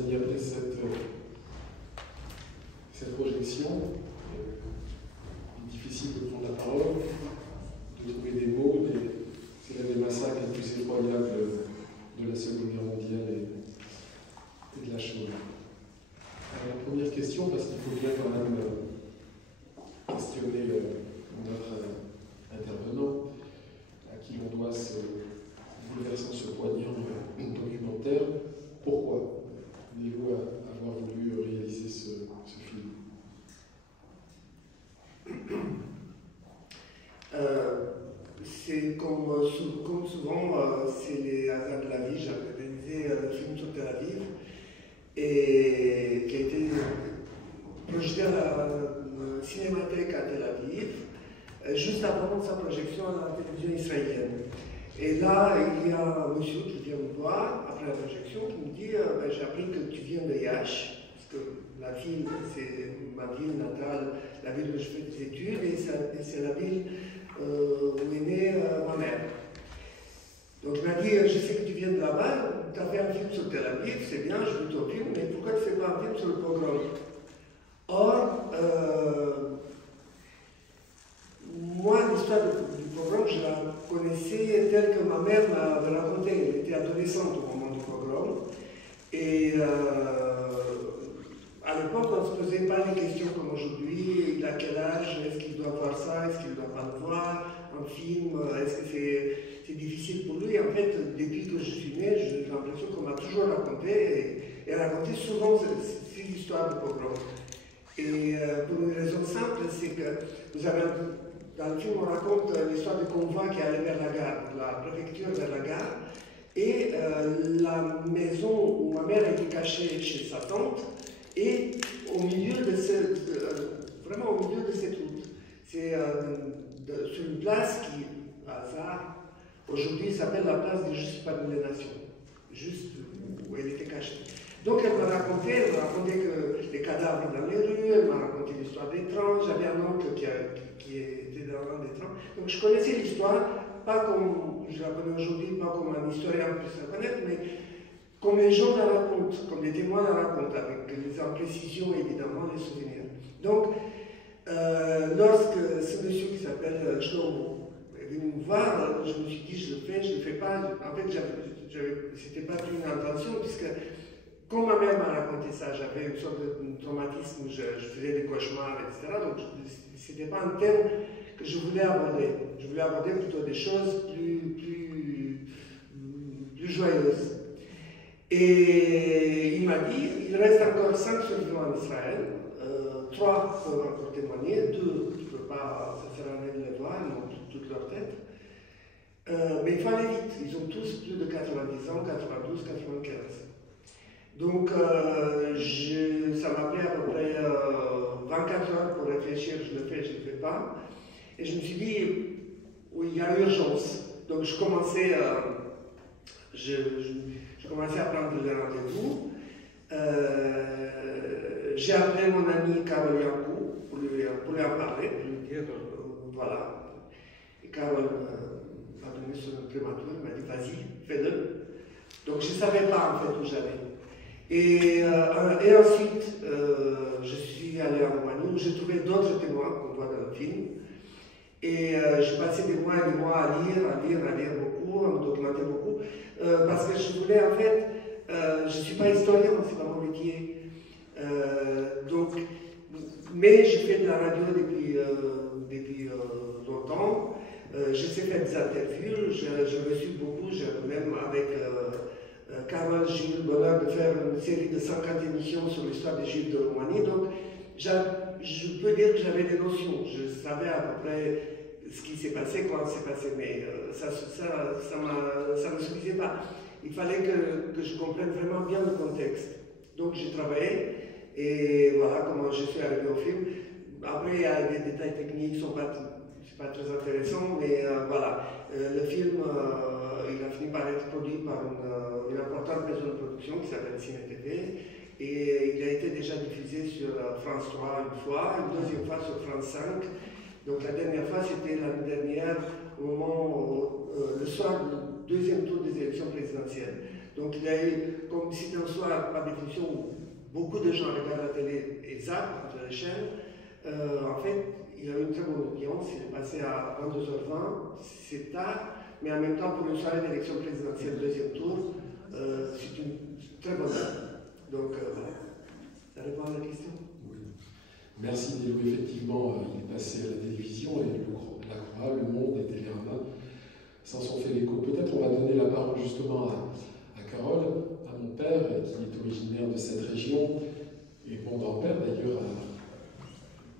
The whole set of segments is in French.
Zani, après cette projection, il est difficile de prendre la parole, de trouver des mots. C'est l'un des massacres les plus effroyables de la Seconde Guerre mondiale et de la Shoah. La première question, parce qu'il faut bien quand même questionner notre intervenant, à qui l'on doit ce bouleversant, ce poignant documentaire. Pourquoi voulez-vous avoir voulu réaliser ce film? C'est comme souvent, c'est les hasards de la vie. J'avais réalisé un film sur Tel Aviv et qui a été projeté à la Cinémathèque à Tel Aviv juste avant sa projection à la télévision israélienne. Et là, il y a un monsieur qui vient me voir après la projection qui me dit j'ai appris que tu viens de Yash, parce que la ville, c'est ma ville natale, la ville où je fais des études, et c'est la ville où est née ma mère. Donc il m'a dit, je sais que tu viens de là-bas, tu as fait un film sur Tel Aviv, c'est bien, je veux ton film, mais pourquoi tu ne fais pas un film sur le pogrom? Or, moi, l'histoire du pogrom, je la connaissais telle que ma mère m'avait racontée. Elle était adolescente au moment du pogrom. Et à l'époque, on ne se posait pas les questions comme aujourd'hui. Il a quel âge? Est-ce qu'il doit voir ça? Est-ce qu'il ne doit pas le voir? Un film? Est-ce que c'est difficile pour lui? En fait, depuis que je suis né, j'ai l'impression qu'on m'a toujours raconté et raconté souvent cette histoire du pogrom. Et pour une raison simple, c'est que vous avez, dans le film, on raconte l'histoire du convoi qui allait vers la gare, de la préfecture vers la gare, et la maison où ma mère était cachée chez sa tante est au milieu de vraiment au milieu de cette route. C'est sur une place qui, à hasard, aujourd'hui s'appelle la place des Justes parmi les Nations, juste où elle était cachée. Donc elle m'a raconté que les cadavres dans les rues, elle m'a raconté l'histoire des trains, j'avais un oncle qui était dans l'un des trains. Donc je connaissais l'histoire, pas comme je la connais aujourd'hui, pas comme un historien puisse la connaître, mais comme les gens la racontent, comme les témoins la racontent, avec les imprécisions évidemment, les souvenirs. Donc, lorsque ce monsieur qui s'appelle Shlomo est venu me voir, je me suis dit je le fais pas. En fait, c'était pas une intention, puisque quand ma mère m'a raconté ça, j'avais une sorte de traumatisme, je faisais des cauchemars, etc. Donc, ce n'était pas un thème que je voulais aborder. Je voulais aborder plutôt des choses plus joyeuses. Et il m'a dit, il reste encore 5 survivants en Israël, 3 peuvent encore témoigner, 2 ne peuvent pas, ça sert à rien de les voir, ils ont toute leur tête. Mais il faut aller vite, ils ont tous plus de 90 ans, 92, 95. Donc, ça m'a pris à peu près 24 heures pour réfléchir, je le fais, je ne le fais pas. Et je me suis dit, oui, il y a urgence. Donc, je commençais à prendre les rendez-vous. J'ai appelé mon ami Carole Yankou pour lui en parler, pour lui dire, voilà. Et Carole m'a donné son prématuré, elle m'a dit, vas-y, fais-le. Donc, je ne savais pas en fait où j'allais. Et ensuite, je suis allé en Roumanie où j'ai trouvé d'autres témoins qu'on voit dans le film. Et j'ai passé des mois et des mois à lire beaucoup, à me documenter beaucoup, parce que je voulais en fait, je ne suis pas historien, c'est pas mon métier. Mais je fais de la radio depuis longtemps. Je sais faire des interviews, je reçu beaucoup, même avec Carole, j'ai eu le bonheur de faire une série de 50 émissions sur l'histoire des Juifs de Roumanie. Donc, je peux dire que j'avais des notions. Je savais à peu près ce qui s'est passé, comment c'est passé, mais ça ne me suffisait pas. Il fallait que je comprenne vraiment bien le contexte. Donc, j'ai travaillé et voilà comment je suis arrivé au film. Après, il y a des détails techniques qui ne sont pas très intéressants, mais voilà. Le film, il a fini par être produit par une importante maison de production qui s'appelle Ciné TV. Et il a été déjà diffusé sur France 3 une fois, une deuxième fois sur France 5. Donc la dernière fois, c'était l'année dernière, au moment le soir du deuxième tour des élections présidentielles. Donc il y a eu, comme c'est un soir, par définition, beaucoup de gens regardent la télé et zappent entre les chaînes, en fait, il y a eu une très bonne audience, il est passé à 22h20, c'est tard, mais en même temps, pour une soirée d'élection présidentielle deuxième tour, c'est une très bonne heure. Donc voilà, ça répond à la question. Oui. Merci Nélou, effectivement, il est passé à la télévision et la Croix, Le Monde et Télérama s'en sont fait l'écho. Peut-être on va donner la parole justement à Carole, à mon père, qui est originaire de cette région, et mon grand-père d'ailleurs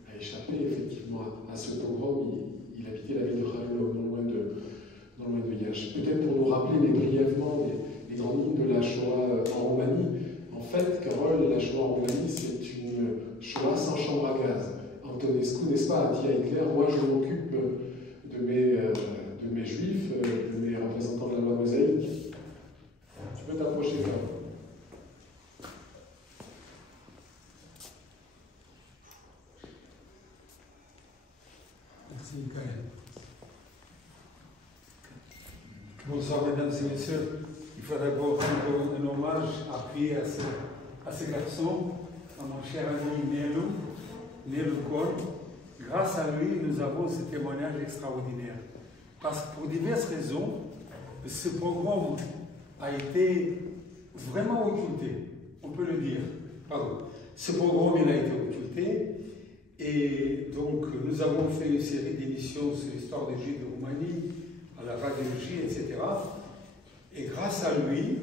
a échappé effectivement à ce pogrom. Il habitait la ville de Khallo, non loin de Iași. Peut-être pour nous rappeler, mais brièvement, les grandes lignes de la Shoah en Roumanie. En fait, Carole, la Shoah en Roumanie, c'est une Shoah sans chambre à gaz. Antonescu, n'est-ce pas, a dit à Hitler, moi je m'occupe de mes juifs, de mes représentants de la loi mosaïque. Tu peux t'approcher, Carole. Merci, Michael. Bonsoir, mesdames et messieurs. Il faut d'abord rendre un hommage appuyé à ce garçon, à mon cher ami Nélou Korn. Grâce à lui, nous avons ce témoignage extraordinaire. Parce que pour diverses raisons, ce pogrom a été vraiment occulté, on peut le dire. Pardon. Ce pogrom, il a été occulté. Et donc, nous avons fait une série d'émissions sur l'histoire des Juifs de Roumanie, à la radiologie, etc. Et grâce à lui,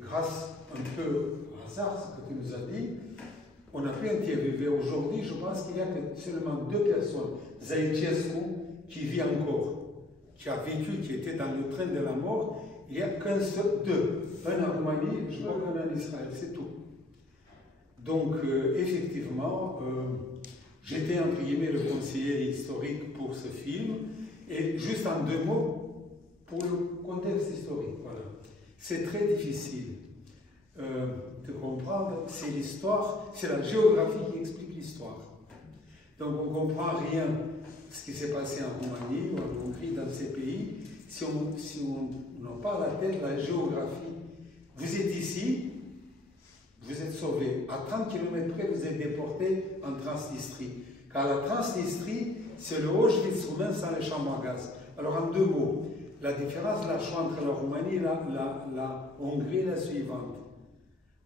grâce un peu au hasard, ce que tu nous as dit, on a pu interviewer aujourd'hui, je pense qu'il y a seulement 2 personnes, Zaïchescu, qui vit encore, qui a vécu, qui était dans le train de la mort. Il n'y a qu'un seul, 2. Un en Roumanie, je crois qu'un en Israël, c'est tout. Donc, effectivement, j'étais entre guillemets le conseiller historique pour ce film. Et juste en 2 mots, pour le contexte historique, voilà. C'est très difficile de comprendre, c'est l'histoire, c'est la géographie qui explique l'histoire. Donc on ne comprend rien de ce qui s'est passé en Roumanie ou en Hongrie, dans ces pays, si on n'a pas à la tête la géographie. Vous êtes ici, vous êtes sauvé. À 30 km près, vous êtes déporté en Transnistrie. Car la Transnistrie, c'est le Auschwitz roumain sans les chambres à gaz. Alors en 2 mots, la différence de la Shoah entre la Roumanie et la Hongrie est la suivante.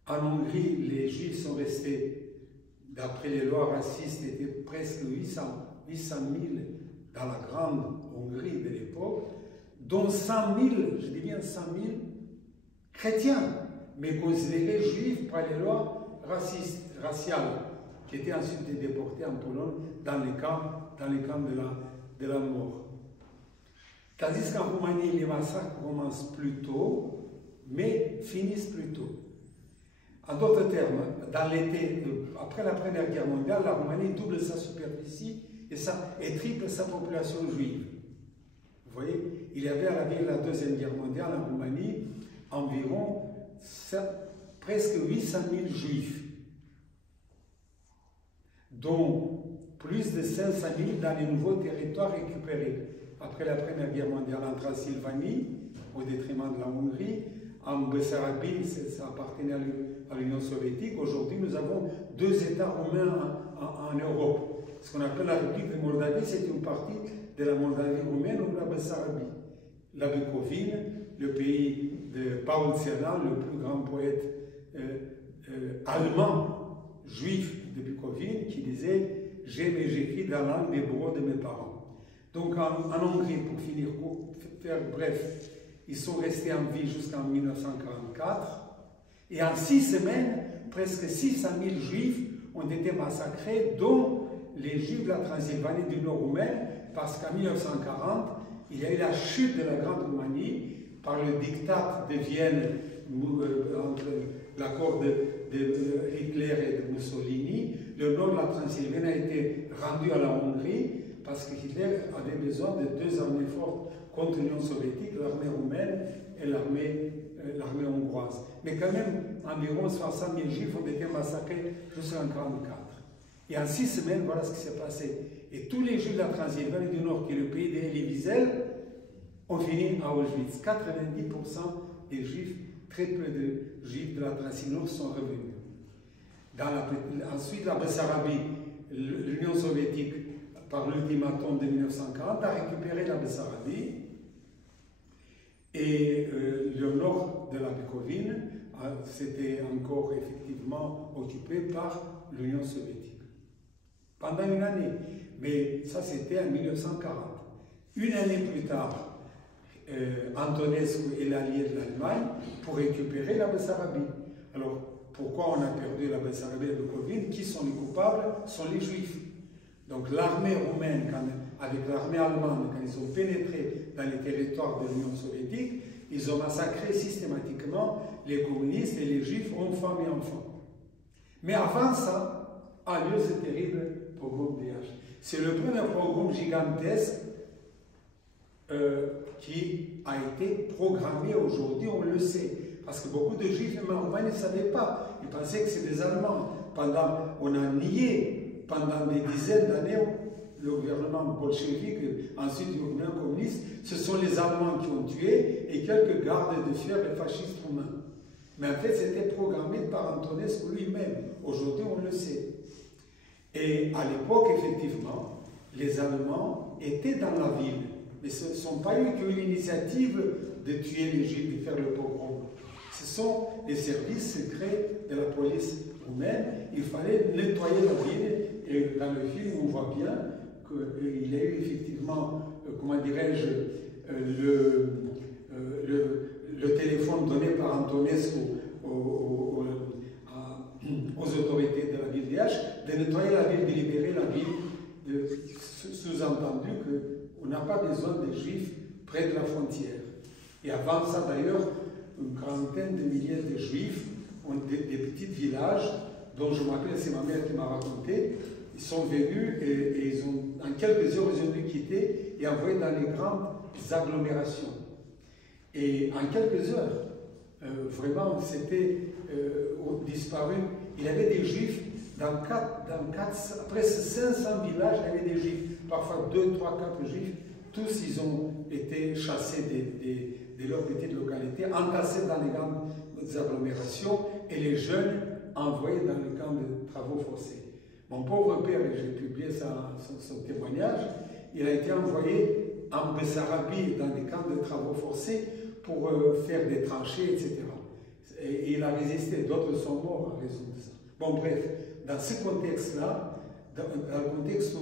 En Hongrie, les Juifs sont restés, d'après les lois racistes, étaient presque 800 000 dans la grande Hongrie de l'époque, dont 100 000, je dis bien 100 000, chrétiens, mais considérés juifs par les lois raciales, qui étaient ensuite déportés en Pologne dans les camps de la mort. Tandis qu'en Roumanie, les massacres commencent plus tôt, mais finissent plus tôt. En d'autres termes, dans l'été, après la Première Guerre mondiale, la Roumanie double sa superficie et triple sa population juive. Vous voyez, il y avait à la veille de la Deuxième Guerre mondiale en Roumanie environ presque 800 000 juifs, dont plus de 500 000 dans les nouveaux territoires récupérés après la Première Guerre mondiale en Transylvanie, au détriment de la Hongrie, en Bessarabie, ça appartenait à l'Union soviétique. Aujourd'hui, nous avons 2 États roumains en Europe. Ce qu'on appelle la République de Moldavie, c'est une partie de la Moldavie roumaine ou de la Bessarabie. La Bucovine, le pays de Paul Celan, le plus grand poète allemand, juif de Bucovine, qui disait « J'aime et j'écris dans la langue des bourreaux de mes parents ». Donc en Hongrie, pour finir, faire bref, ils sont restés en vie jusqu'en 1944. Et en 6 semaines, presque 600 000 juifs ont été massacrés, dont les juifs de la Transylvanie du nord roumaine, parce qu'en 1940, il y a eu la chute de la Grande Roumanie par le diktat de Vienne, entre l'accord de Hitler et de Mussolini. Le nord de la Transylvanie a été rendu à la Hongrie, parce que Hitler avait besoin de 2 armées fortes contre l'Union soviétique, l'armée roumaine et l'armée hongroise. Mais quand même, environ 60 000 juifs ont été massacrés jusqu'en 1944. Et en 6 semaines, voilà ce qui s'est passé. Et tous les juifs de la Transylvanie du Nord, qui est le pays d'Elie Wiesel, ont fini à Auschwitz. 90% des juifs très peu de juifs de la Thracie Nord sont revenus. Ensuite, la Bessarabie, l'Union soviétique, par l'ultimatum de 1940, a récupéré la Bessarabie et le nord de la Bucovine, c'était encore effectivement occupé par l'Union soviétique. Pendant une année. Mais ça, c'était en 1940. Une année plus tard, Antonescu est l'allié de l'Allemagne pour récupérer la Bessarabie. Alors, pourquoi on a perdu la Bessarabie et la Bucovine? Qui sont les coupables? Sont les Juifs. Donc l'armée roumaine, avec l'armée allemande, quand ils ont pénétré dans les territoires de l'Union soviétique, ils ont massacré systématiquement les communistes et les Juifs, hommes, femmes et enfants. Mais avant ça, a lieu ce terrible pogrom d'H. C'est le premier pogrom gigantesque qui a été programmé aujourd'hui, on le sait. Parce que beaucoup de Juifs, même en Roumanie, ne savaient pas. Ils pensaient que c'était des Allemands. On a nié pendant des dizaines d'années le gouvernement bolchevique, ensuite le gouvernement communiste. Ce sont les Allemands qui ont tué et quelques gardes de fer et fascistes roumains. Mais en fait, c'était programmé par Antonescu lui-même. Aujourd'hui, on le sait. Et à l'époque, effectivement, les Allemands étaient dans la ville. Mais ce ne sont pas eux qui ont eu l'initiative de tuer les Juifs, de faire le pogrom. Ce sont les services secrets de la police roumaine. Il fallait nettoyer la ville. Et dans le film, on voit bien qu'il y a eu effectivement, comment dirais-je, le téléphone donné par Antonescu aux autorités de la ville d'H de nettoyer la ville, de libérer la ville, sous-entendu qu'on n'a pas besoin de Juifs près de la frontière. Et avant ça, d'ailleurs, une quarantaine de milliers de Juifs ont des petits villages, dont je me rappelle, c'est ma mère qui m'a raconté. Ils sont venus et ils ont, en quelques heures, ils ont dû quitter et envoyer dans les grandes agglomérations. Et en quelques heures, vraiment, c'était disparu. Il y avait des Juifs dans presque 500 villages, il y avait des Juifs, parfois 2, 3, 4 Juifs. Tous, ils ont été chassés de leur petite localité, entassés dans les grandes agglomérations et les jeunes envoyés dans les camps de travaux forcés. Mon pauvre père, et j'ai publié son témoignage, il a été envoyé en Bessarabie dans des camps de travaux forcés pour faire des tranchées, etc. Et il a résisté, d'autres sont morts à raison de ça. Bon, bref, dans ce contexte-là, dans le contexte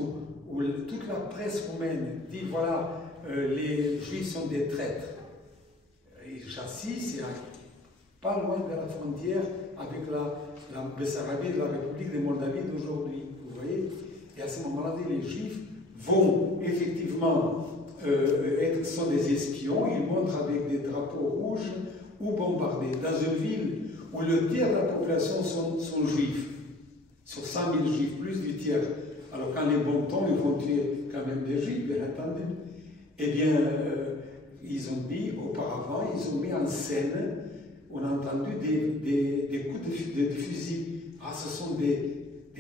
où toute la presse roumaine dit voilà, les Juifs sont des traîtres. Et Jassy, c'est pas loin de la frontière avec la Bessarabie de la République de Moldavie d'aujourd'hui. Vous voyez? Et à ce moment-là, les Juifs vont effectivement sont des espions, ils montrent avec des drapeaux rouges ou bombarder. Dans une ville où le tiers de la population sont juifs, sur 100 000 juifs, plus du tiers. Alors quand les bons temps, ils vont tuer quand même des juifs, bien entendu. Eh bien, ils ont dit auparavant, ils ont mis en scène, on a entendu des coups de fusil. Ah, ce sont des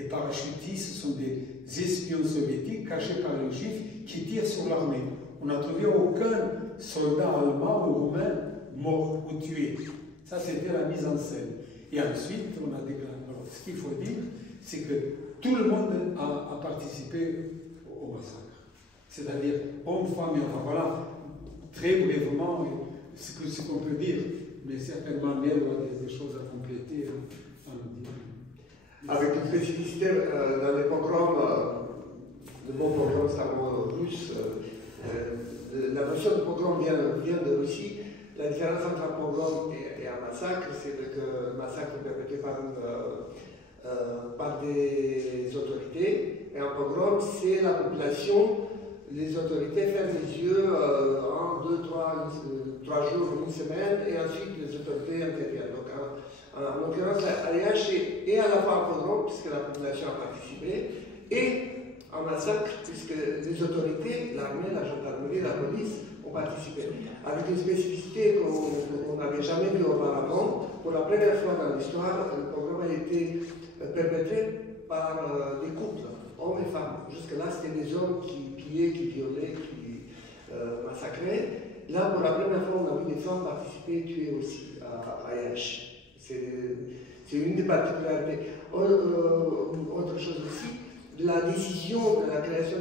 parachutistes, ce sont des espions soviétiques cachés par les juifs qui tirent sur l'armée. On n'a trouvé aucun soldat allemand ou roumain mort ou tué. Ça, c'était la mise en scène. Et ensuite, on a déclaré. Alors, ce qu'il faut dire, c'est que tout le monde a participé au massacre. C'est-à-dire, hommes, femmes et enfants. Voilà, très brièvement, ce qu'on peut dire. Mais certainement, Nel a des choses à compléter. Avec une spécificité dans les pogroms, le mot pogrom, c'est un mot russe. La notion de pogrom vient de Russie. La différence entre un pogrom et un massacre, c'est que le massacre est perpétré par des autorités. Et un pogrom, c'est la population, les autorités ferment les yeux 1, 2, 3 jours, une semaine, et ensuite les autorités interviennent. Donc, en l'occurrence, AIH est à la fois un pogrom, puisque la population a participé, et un massacre, puisque les autorités, l'armée, la gendarmerie, la police, ont participé. Avec une spécificité qu'on n'avait jamais vue auparavant, pour la première fois dans l'histoire, le pogrom a été perpétré par des couples, hommes et femmes. Jusque-là, c'était des hommes qui pillaient, qui violaient, qui massacraient. Là, pour la première fois, on a vu des femmes participer et tuer aussi à Yash. C'est une des particularités. Autre chose aussi, la décision de la création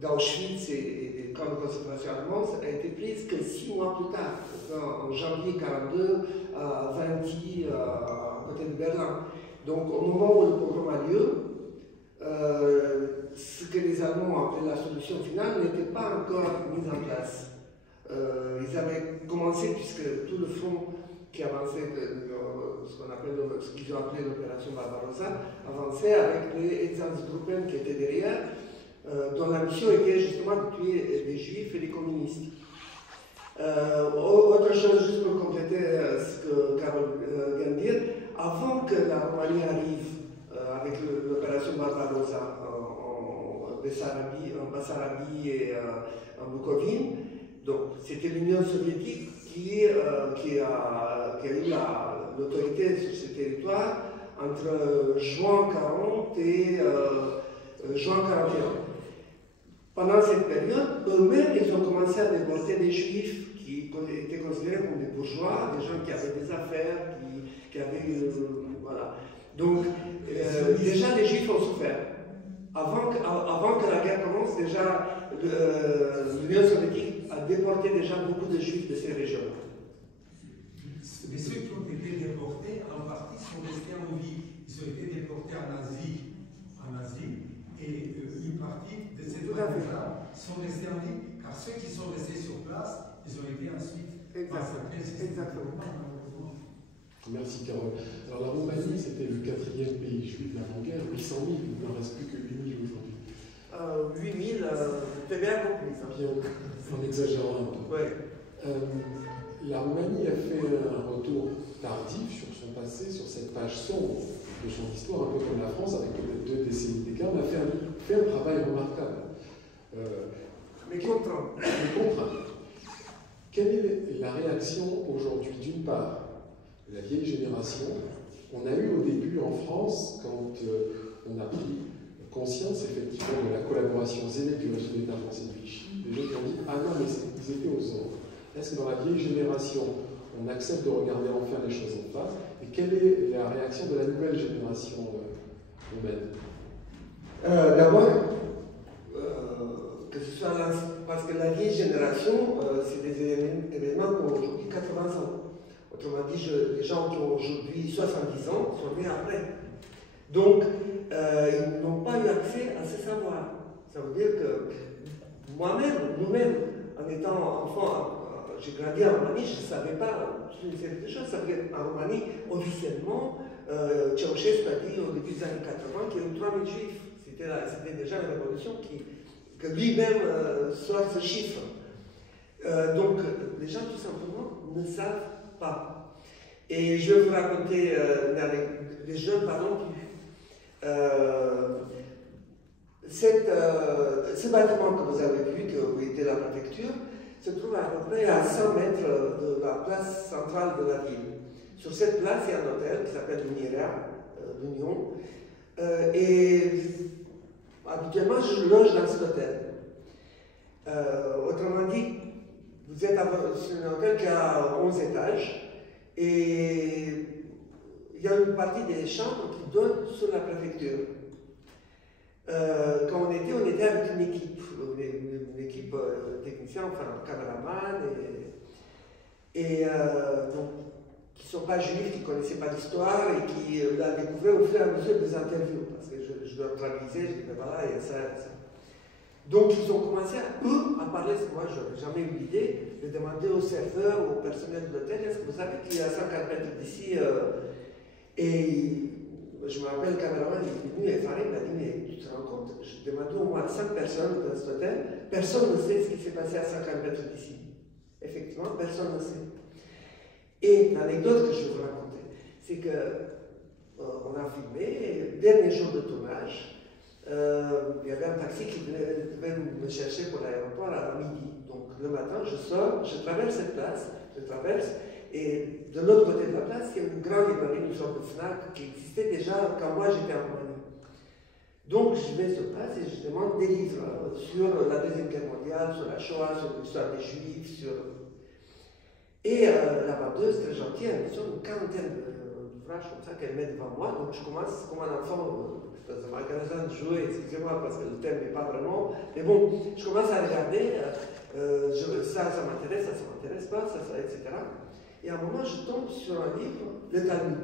d'Auschwitz et des camps de concentration allemands a été prise que 6 mois plus tard, en janvier 1942, à Vinti, à côté de Berlin. Donc, au moment où le pogrom a lieu, ce que les Allemands appelaient la solution finale n'était pas encore mis en place. Ils avaient commencé, puisque tout le front qui avançait, ce qu'ils ont appelé l'opération Barbarossa, avançait avec les Einsatzgruppen qui étaient derrière, dont la mission était justement de tuer des juifs et des communistes. Autre chose, juste pour compléter ce que Carole vient de dire, avant que la Roumanie arrive avec l'opération Barbarossa en Bessarabie et en Bukovine, donc c'était l'Union soviétique qui a eu l'autorité sur ces territoires entre juin 1940 et juin 1941. Pendant cette période, eux-mêmes, ils ont commencé à déporter des juifs qui étaient considérés comme des bourgeois, des gens qui avaient des affaires, qui avaient... voilà. Donc, déjà, les juifs ont souffert. Avant que la guerre commence, déjà, l'Union soviétique a déporté déjà beaucoup de juifs de ces régions. Mais ceux qui ont été déportés, en partie, sont restés en vie. Ils ont été déportés en Asie, et une partie de ces familles-là sont restés en vie, car ceux qui sont restés sur place, ils ont été ensuite massacrés. Exactement. Merci Carole. Alors la Roumanie, c'était le 4e pays juif d'avant-guerre, 800 000, il n'en reste plus que 8 000 aujourd'hui. 8 000, c'est bien compris ça. Bien, en exagérant un peu. Ouais. La Roumanie a fait un retour tardif sur son passé, sur cette page sombre de son histoire, un peu comme la France, avec peut-être 2 décennies d'écart, mais a fait un travail remarquable. Mais contraint. Quelle est la réaction aujourd'hui, d'une part, de la vieille génération? On a eu au début en France, quand on a pris conscience effectivement de la collaboration zélée du régime d'État français de Vichy, les gens qui ont dit « Ah non, mais ils étaient aux ordres ». Est-ce que dans la vieille génération, on accepte de regarder enfin les choses en face? Et quelle est la réaction de la nouvelle génération roumaine? D'abord, que ce soit parce que la vieille génération, c'est des événements qui ont aujourd'hui 80 ans. Autrement dit, les gens qui ont aujourd'hui 70 ans sont nés après. Donc, ils n'ont pas eu accès à ce savoir. Ça veut dire que moi-même, nous-mêmes, en étant enfant, j'ai grandi en Roumanie, je ne savais pas une série de choses. Ça veut dire qu'en Roumanie, officiellement, Ceausescu a dit au début des années 80 qu'il y a eu 3000 juifs. C'était déjà une révolution que lui-même sort ce chiffre. Donc, les gens, tout simplement, ne savent pas. Et je vais vous raconter, les jeunes parlons plus. Ce bâtiment que vous avez vu, où était la préfecture, se trouve à peu près à 100 mètres de la place centrale de la ville. Sur cette place, il y a un hôtel qui s'appelle l'Union. Et habituellement, je loge dans cet hôtel. Autrement dit, vous êtes sur un hôtel qui a 11 étages et il y a une partie des chambres qui donnent sur la préfecture. Quand on était avec une équipe technicien, enfin caméraman, donc, qui ne sont pas juifs, qui ne connaissaient pas l'histoire et qui l'a découvert au fur et à mesure des interviews, parce que je dois traduiser, je dis, ben voilà, il y a ça, et ça. Donc ils ont commencé, eux, à parler, parce que moi je n'avais jamais eu l'idée, de demander aux serveurs, au personnel de l'hôtel, est-ce que vous savez qu'il y a 140 mètres d'ici et je me rappelle, le caméraman est venu effaré, il m'a dit, mais tu te rends compte, je demandais au moins 5 personnes dans cet hôtel, personne ne sait ce qui s'est passé à 50 mètres d'ici. Effectivement, personne ne sait. Et l'anecdote que je vais vous raconter, c'est qu'on a filmé, le dernier jour de tournage, il y avait un taxi qui devait me chercher pour l'aéroport à midi. Donc le matin, je sors, je traverse cette place, et de l'autre côté de la place, il y a une grande librairie, une sorte de FNAC, qui existait déjà quand moi j'étais en Roumanie. Donc je vais sur place et je demande des livres sur la Deuxième Guerre mondiale, sur la Shoah, sur l'histoire des Juifs, sur... Et la vendeuse, très gentille, elle me sort une quarantaine d'ouvrages comme ça qu'elle met devant moi. Donc je commence comme un enfant dans un magasin de jouets, excusez-moi parce que le thème n'est pas vraiment. Mais bon, je commence à regarder, ça m'intéresse, ça m'intéresse pas, ça, etc. Et à un moment, je tombe sur un livre, le Talmud.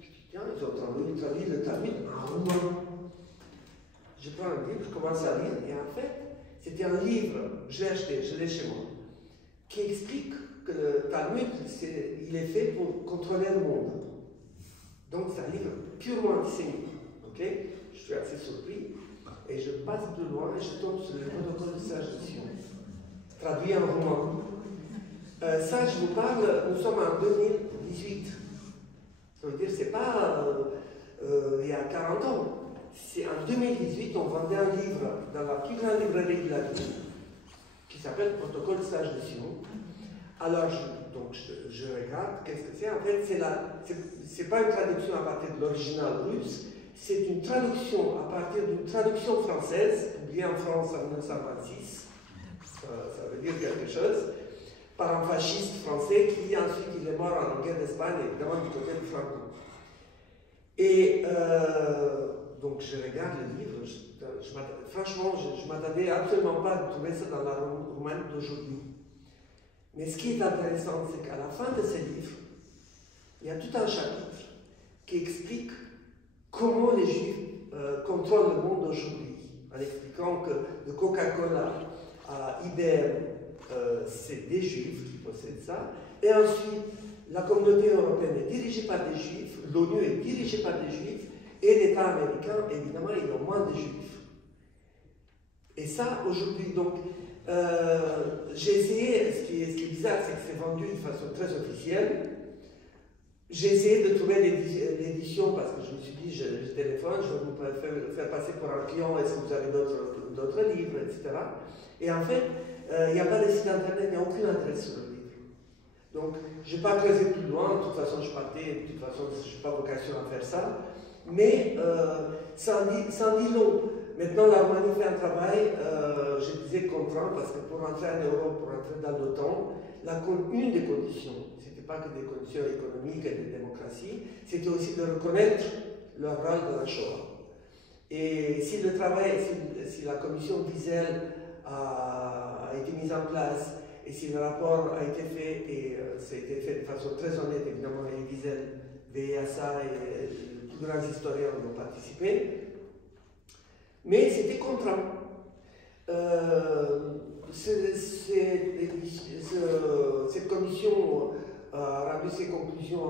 Je dis, tiens, ils ont traduit le Talmud en roumain. Je prends un livre, je commence à lire, et en fait, c'était un livre, je l'ai acheté, je l'ai chez moi, qui explique que le Talmud, il est fait pour contrôler le monde. Donc c'est un livre purement antisémite. Okay? Je suis assez surpris, et je passe plus loin, et je tombe sur le protocole de sage de Sion, traduit en roumain. Ça, je vous parle, nous sommes en 2018. Ça veut dire, c'est pas il y a 40 ans. C'est en 2018, on vendait un livre dans la plus grande librairie de la ville, qui s'appelle Protocole Sage de Sion. Alors, je regarde, qu'est-ce que c'est? En fait, c'est pas une traduction à partir de l'original russe, c'est une traduction à partir d'une traduction française, publiée en France en 1926, ça veut dire quelque chose, par un fasciste français qui ensuite il est mort en guerre d'Espagne, évidemment du côté de Franco. Et donc je regarde le livre, franchement je ne m'attendais absolument pas à trouver ça dans la Roumanie d'aujourd'hui. Mais ce qui est intéressant, c'est qu'à la fin de ce livre, il y a tout un chapitre qui explique comment les Juifs contrôlent le monde d'aujourd'hui, en expliquant que de Coca-Cola à IBM, c'est des Juifs qui possèdent ça, et ensuite la communauté européenne est dirigée par des Juifs, l'ONU est dirigée par des Juifs, et l'État américain, évidemment, il a moins de Juifs. Et ça, aujourd'hui, donc, j'ai essayé, ce qui est bizarre, c'est que c'est vendu de façon très officielle. J'ai essayé de trouver l'édition parce que je me suis dit, je téléphone, je vais vous faire passer pour un client, est-ce que vous avez d'autres livres, etc. Et en fait, il n'y a pas de site internet, il n'y a aucune adresse sur le livre. Donc, je n'ai pas creusé plus loin, de toute façon je partais, de toute façon je n'ai pas vocation à faire ça. Mais ça en dit long. Maintenant, la Roumanie fait un travail, je disais contraint, parce que pour entrer en Europe, pour entrer dans l'OTAN, une des conditions, ce n'était pas que des conditions économiques et de démocratie, c'était aussi de reconnaître leur rôle dans la Shoah. Et si le travail, si la commission Wiesel a été mise en place, et si le rapport a été fait, et ça a été fait de façon très honnête, évidemment, et Wiesel veillait à ça, et les plus grands historiens y ont participé, mais c'était contraint. Cette commission a rendu ses conclusions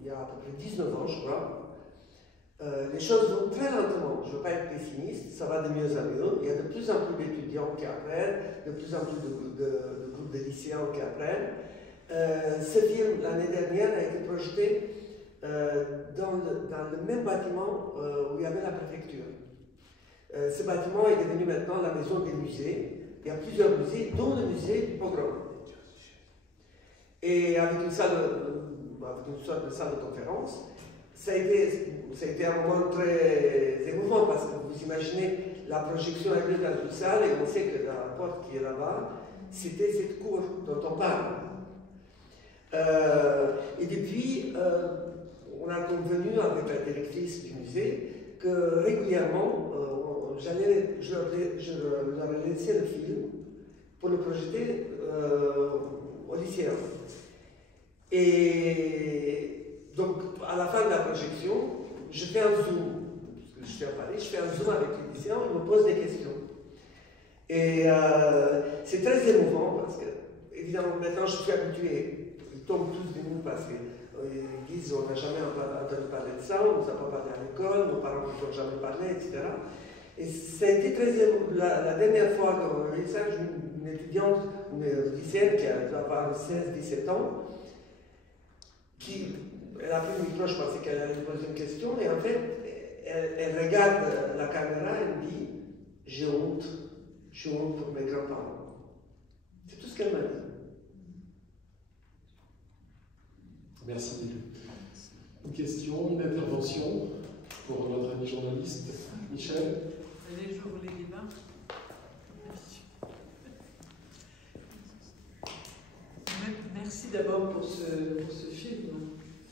il y a à peu près 19 ans, je crois. Les choses vont très lentement, je ne veux pas être pessimiste, ça va de mieux en mieux. Il y a de plus en plus d'étudiants qui apprennent, de plus en plus de groupes de lycéens qui apprennent. Ce film, l'année dernière, a été projeté dans le même bâtiment où il y avait la préfecture. Ce bâtiment est devenu maintenant la maison des musées. Il y a plusieurs musées, dont le musée du pogrom. Et avec une sorte de salle de conférence, ça a été un moment très émouvant parce que vous imaginez la projection est dans une salle et on sait que la porte qui est là-bas, c'était cette cour dont on parle. Et depuis, on a convenu avec la directrice du musée que régulièrement, je leur ai laissé le film pour le projeter au lycéen. Et donc, à la fin de la projection, je fais un zoom, parce que je suis à Paris, je fais un zoom avec les lycéens, ils me posent des questions. Et c'est très émouvant parce que, évidemment, maintenant je suis habitué, ils tombent tous de nous parce qu'ils disent on n'a jamais entendu parler de ça, on ne nous a pas parlé à l'école, nos parents ne nous ont jamais parlé, etc. Et ça a été très émouvant. La dernière fois qu'on a eu ça, une étudiante, une lycéenne qui a avoir 16-17 ans, elle a pris le micro, je pensais qu'elle allait me poser une question, et en fait, elle regarde la caméra et me dit « j'ai honte pour mes grands-parents ». C'est tout ce qu'elle m'a dit. Merci. Une question, une intervention. pour notre ami journaliste, Michel. Allez, j'ouvre les débats. Merci d'abord pour ce film,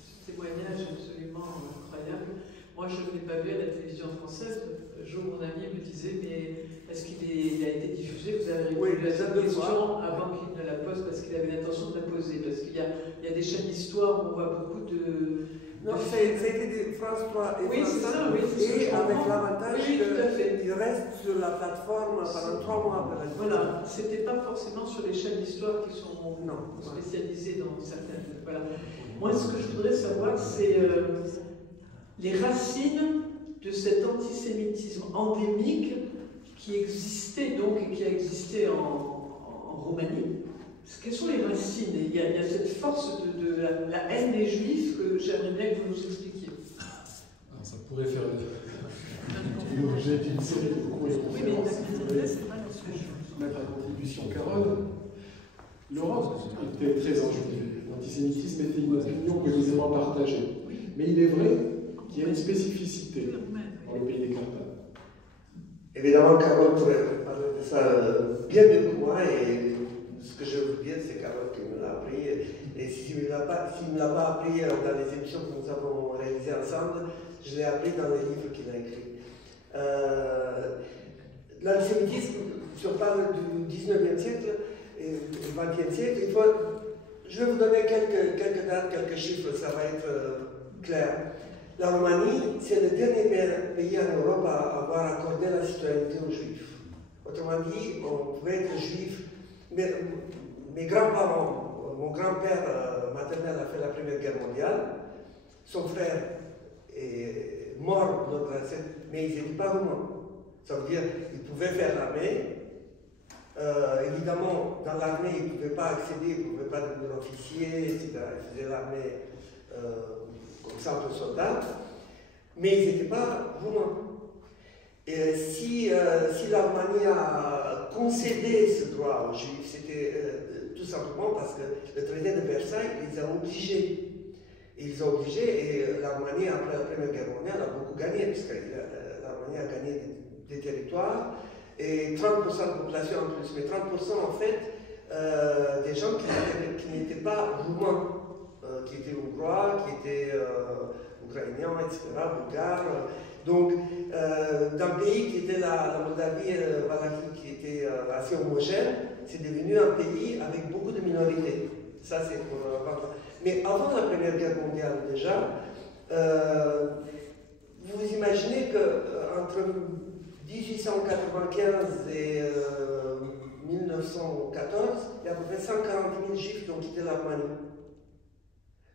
ce témoignage absolument incroyable. Moi, je ne l'ai pas vu à la télévision française. Un jour, mon ami me disait, mais est-ce qu'il a été diffusé? Vous avez répondu à cette question avant qu'il ne la pose, parce qu'il avait l'intention de la poser. Parce qu'il y a des chaînes d'histoire où on voit beaucoup de... Non, c'était des France 3 et oui, France 5, ça, oui, et avec l'avantage qu'il reste sur la plateforme pendant 3 mois après la diffusion. Voilà, c'était pas forcément sur les chaînes d'histoire qui sont spécialisées dans certaines... Voilà. Moi, ce que je voudrais savoir, c'est les racines de cet antisémitisme endémique qui existait donc et qui a existé en Roumanie. Quelles sont les racines? Il y a cette force de la haine des Juifs que j'aimerais bien que vous nous expliquiez. Alors, ça pourrait faire l'objet d'une série de cours et conférences. Mettre à contribution Carole. L'Europe était très enjolivée. L'antisémitisme était une opinion collégialement partagée. Mais il est vrai qu'il y a une spécificité dans le pays des Carpates. Évidemment, Carole pourrait parler de ça bien mieux que moi, et ce que je veux vous dire, c'est Carole qui me l'a appris. Et s'il ne me l'a pas appris dans les émissions que nous avons réalisées ensemble, je l'ai appris dans les livres qu'il a écrits. L'antisémitisme, si on parle du 19e siècle et du 20e siècle, je vais vous donner quelques dates, quelques chiffres, ça va être clair. La Roumanie, c'est le dernier pays en Europe à avoir accordé la citoyenneté aux Juifs. Autrement dit, on pouvait être juif. Mes grands-parents, mon grand-père maternel a fait la Première Guerre mondiale, son frère est mort lors de la scène, mais ils n'étaient pas roumains. Ça veut dire qu'ils pouvaient faire l'armée. Évidemment, dans l'armée, ils ne pouvaient pas accéder, ils ne pouvaient pas devenir officiers, etc. Ils faisaient l'armée comme simple soldat, mais ils n'étaient pas roumains. Et si la Roumanie a concédé ce droit aux Juifs, c'était tout simplement parce que le traité de Versailles les a obligés. Ils ont obligé, et la Roumanie, après la Première Guerre mondiale, a beaucoup gagné, puisque la Roumanie a gagné des territoires, et 30% de population en plus, mais 30% en fait des gens qui n'étaient pas roumains, qui étaient hongrois, qui étaient ukrainiens, etc., bulgares. Donc, d'un pays qui était la Moldavie et la Valachie, qui était assez homogène, c'est devenu un pays avec beaucoup de minorités. Ça, c'est pour... Mais avant la Première Guerre mondiale, déjà, vous imaginez qu'entre 1895 et 1914, il y a à peu près 140 000 Juifs qui ont quitté la Roumanie.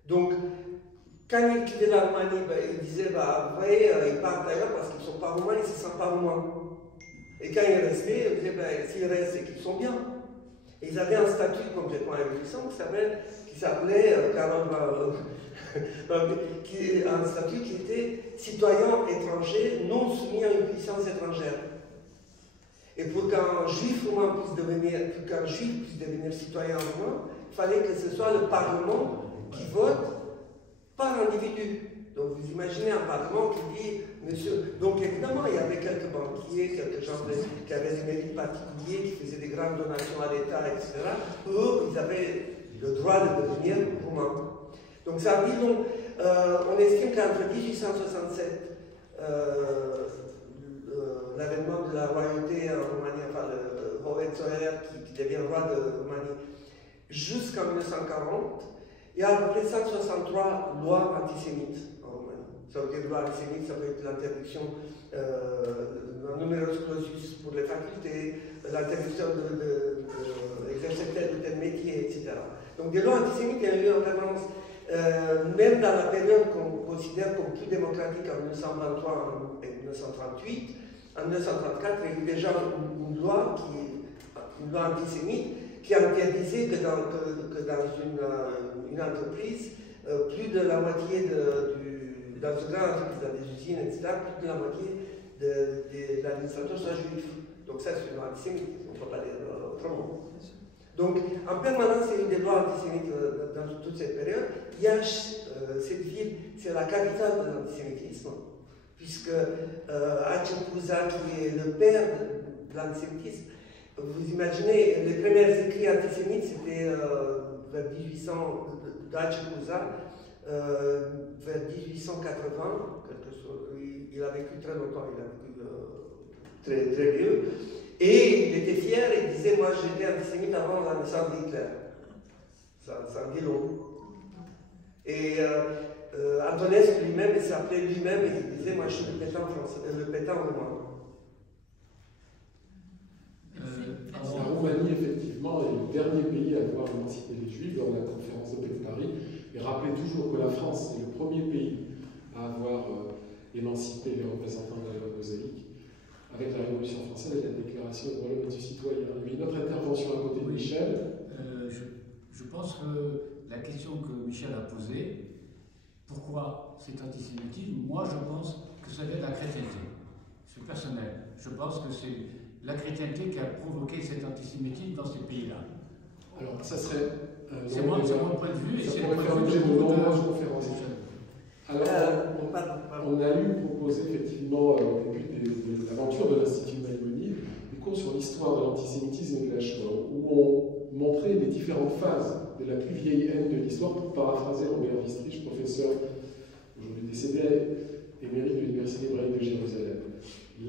Donc, quand ils quittaient la Roumanie, ils disaient, vous voyez, ils partent ailleurs parce qu'ils ne sont pas roumains, ils ne se sentent pas roumains. Et quand ils restaient, ils disaient, s'ils restent, c'est qu'ils sont bien. Et ils avaient un statut complètement ahurissant qui s'appelait, un statut qui était citoyen étranger non soumis à une puissance étrangère. Et pour qu'un juif roumain puisse devenir citoyen roumain, il fallait que ce soit le Parlement qui vote par individu. Donc vous imaginez un Parlement qui dit, monsieur... Donc évidemment, il y avait quelques banquiers, quelques gens qui avaient des mérites particuliers, qui faisaient des grandes donations à l'État, etc. Eux, ils avaient le droit de devenir roumains. Donc ça a dit, on estime qu'entre 1867, l'avènement de la royauté en Roumanie, enfin le Hohenzollern qui devient roi de Roumanie, jusqu'en 1940, il y a à peu près 163 lois antisémites en Roumanie. Ça veut dire loi antisémite, ça peut être l'interdiction d'un numerus clausus pour les facultés, l'interdiction d'exercer tel ou tel métier, etc. Donc des lois antisémites, il y a eu en permanence. Même dans la période qu'on considère comme plus démocratique en 1923 et 1938, en 1934, il y a eu déjà une loi antisémite qui interdisait que dans une entreprise, plus de la moitié dans une grande entreprise, dans des usines, etc., plus de la moitié de l'administrateur soit juif. Donc ça, c'est une loi antisémite, on ne peut pas dire autrement. Donc, en permanence, il y a eu des lois antisémites dans toute cette période. Iași, cette ville, c'est la capitale de l'antisémitisme, puisque Acem Couza, qui est le père de l'antisémitisme, vous imaginez, les premiers écrits antisémites, c'était vers 1800, d'Acem Couza, vers 1880, quelque chose. Il a vécu très longtemps, il a vécu très vieux. Et il était fier, il disait, moi j'étais antisémite avant la naissance d'Hitler. Ça en dit long. Et Antonescu lui-même, il s'appelait lui-même, et il disait, moi je suis le pétain français, le pétain roumain. La Roumanie, effectivement, est le dernier pays à avoir émancipé les Juifs dans la conférence de paix de Paris. Et rappelez toujours que la France est le premier pays à avoir émancipé les représentants de la loi mosaïque avec la Révolution française et la Déclaration des droits de l'homme et du citoyen. Il y a une autre intervention à côté de Michel. Je pense que la question que Michel a posée, pourquoi cet antisémitisme, moi je pense que ça vient de la chrétienté. C'est personnel. Je pense que c'est la chrétienté qui a provoqué cet antisémitisme dans ces pays-là. Alors, ça serait... c'est mon point de vue. Ça pourrait faire l'objet de nombreuses conférences. Alors, on a eu proposé effectivement au début de l'aventure de l'Institut Maïmonide des cours sur l'histoire de l'antisémitisme et de la Shoah, où on montrait les différentes phases de la plus vieille haine de l'histoire, pour paraphraser Robert Wistrich, professeur aujourd'hui décédé, émérite de l'Université hébraïque de Jérusalem.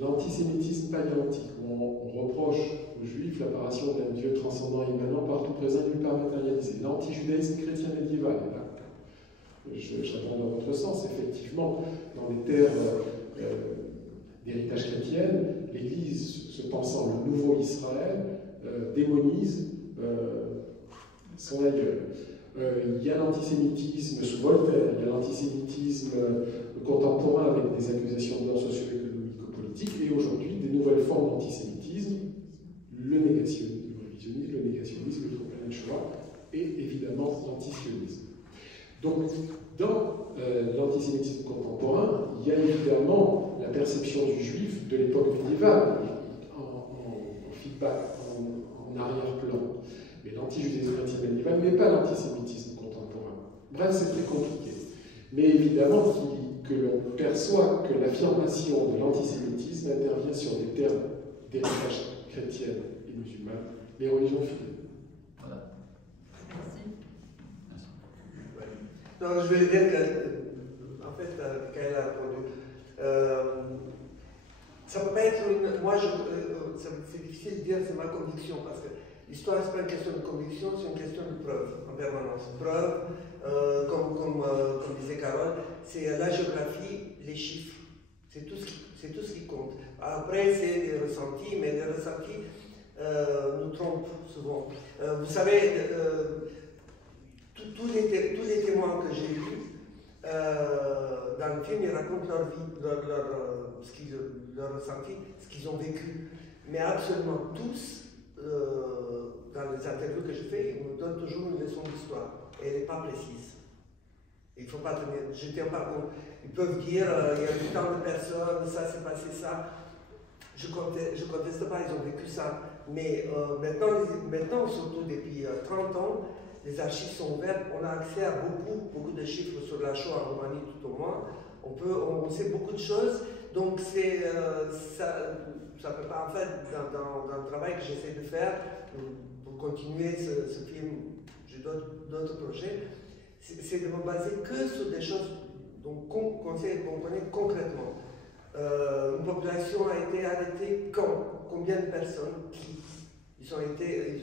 L'antisémitisme paléolithique, où on reproche aux Juifs l'apparition d'un Dieu transcendant et immanent partout présent, nulle part matérialisé. L'antijudaïsme chrétien médiéval, j'attends dans votre sens, effectivement, dans les terres d'héritage chrétienne, l'Église, se pensant le nouveau Israël, démonise son aïeul. Il y a l'antisémitisme sous Voltaire, il y a l'antisémitisme contemporain avec des accusations d'ordre socio-économico-politique, et aujourd'hui des nouvelles formes d'antisémitisme, le négationnisme, le trop-plein de Shoah, et évidemment l'antisionisme. Donc, dans l'antisémitisme contemporain, il y a évidemment la perception du juif de l'époque médiévale, en feedback, en arrière-plan. Mais l'antijudaïsme chrétien médiéval n'est pas l'antisémitisme contemporain. Bref, c'est très compliqué. Mais évidemment que l'on perçoit que l'affirmation de l'antisémitisme intervient sur des termes d'héritage chrétien et musulman, les religions fidèles. Voilà. Non, je vais dire que, en fait, qu'elle a répondu. Ça peut pas être une. Moi, c'est difficile de dire, c'est ma conviction, parce que l'histoire, c'est pas une question de conviction, c'est une question de preuve, en permanence. Preuve, comme disait Carole, c'est la géographie, les chiffres. C'est tout ce qui compte. Après, c'est des ressentis, mais les ressentis nous trompent souvent. Vous savez, tous les témoins que j'ai eus, dans le film, ils racontent leur vie, leur ressenti, ce qu'ils ont vécu. Mais absolument tous, dans les interviews que je fais, ils me donnent toujours une leçon d'histoire. Et elle n'est pas précise. Il ne faut pas tenir. Je ne tiens pas compte. Ils peuvent dire, il y a eu tant de personnes, ça s'est passé ça. Je ne conteste pas, ils ont vécu ça. Mais maintenant, surtout depuis 30 ans, les archives sont ouvertes, on a accès à beaucoup de chiffres sur la Shoah en Roumanie tout au moins. On sait beaucoup de choses, donc ça peut pas, en fait, dans le travail que j'essaie de faire, pour continuer ce film, j'ai d'autres projets, c'est de me baser que sur des choses qu'on connaît concrètement. Une population a été arrêtée quand? Combien de personnes? Qui? Ils ont été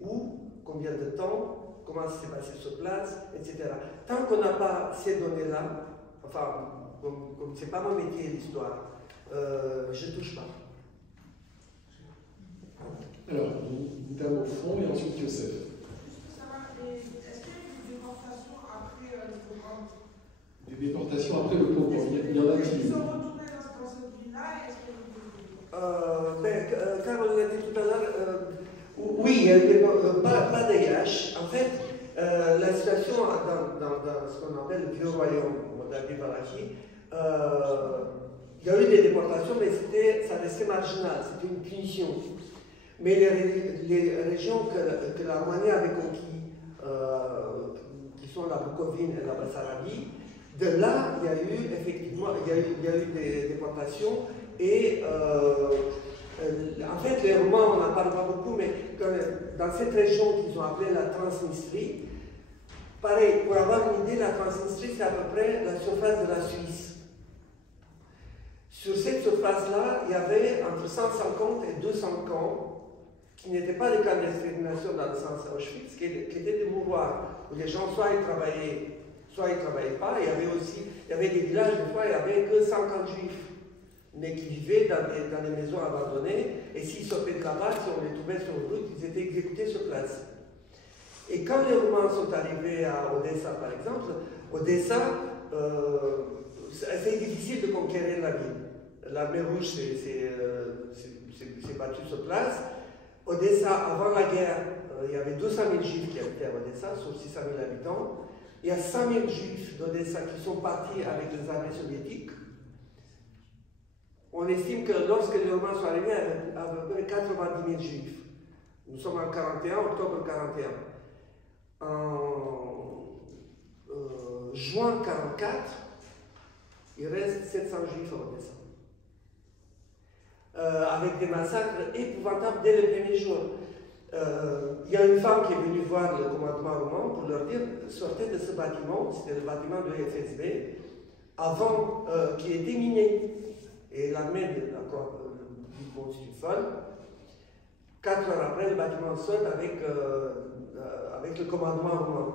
où? Combien de temps, comment ça s'est passé sur place, etc. Tant qu'on n'a pas ces données-là, enfin, comme c'est pas mon métier l'histoire, je ne touche pas. Alors, une dame au fond et ensuite Youssef. Est-ce qu'il y a eu des déportations après le programme? Des déportations après le programme, il y en a-t-il? Ils sont retournés dans cette ville-là et est-ce qu'il y a eu des Carole l'a dit tout à l'heure, oui, pas Daesh. En fait, la situation dans ce qu'on appelle le vieux royaume, Moldavie, Valachie, il y a eu des déportations, mais ça restait marginal, c'était une punition. Mais les régions que la Roumanie avait conquises, qui sont la Bucovine et la Bessarabie, De là, il y a eu effectivement des déportations et en fait, les Roumains, on n'en parle pas beaucoup, mais dans cette région qu'ils ont appelée la Transnistrie, pareil, pour avoir une idée, la Transnistrie, c'est à peu près la surface de la Suisse. Sur cette surface-là, il y avait entre 150 et 200 camps qui n'étaient pas des camps d'extermination dans le sens Auschwitz, qui étaient des mouroirs où les gens soit ils ne travaillaient pas. Il y avait des villages, des fois, il n'y avait que 50 juifs, mais qui vivaient dans des maisons abandonnées, et s'ils sortaient de là-bas, si on les trouvait sur route, ils étaient exécutés sur place. Et quand les Roumains sont arrivés à Odessa, par exemple, Odessa, c'est difficile de conquérir la ville. L'armée rouge s'est battue sur place. Odessa, avant la guerre, il y avait 200 000 juifs qui habitaient à Odessa, sur 600 000 habitants. Il y a 100 000 juifs d'Odessa qui sont partis avec les armées soviétiques. On estime que lorsque les Roumains sont arrivés, il y avait à peu près 90 000 juifs. Nous sommes en 41, octobre 41. En juin 44, il reste 700 juifs à Odessa. Avec des massacres épouvantables dès le premier jour. Il y a une femme qui est venue voir le commandement roumain pour leur dire sortez de ce bâtiment, c'était le bâtiment de FSB, avant qu'il ait été miné. Et l'armée dit bon, c'est une folle. 4 heures après, le bâtiment saute avec le commandement roumain.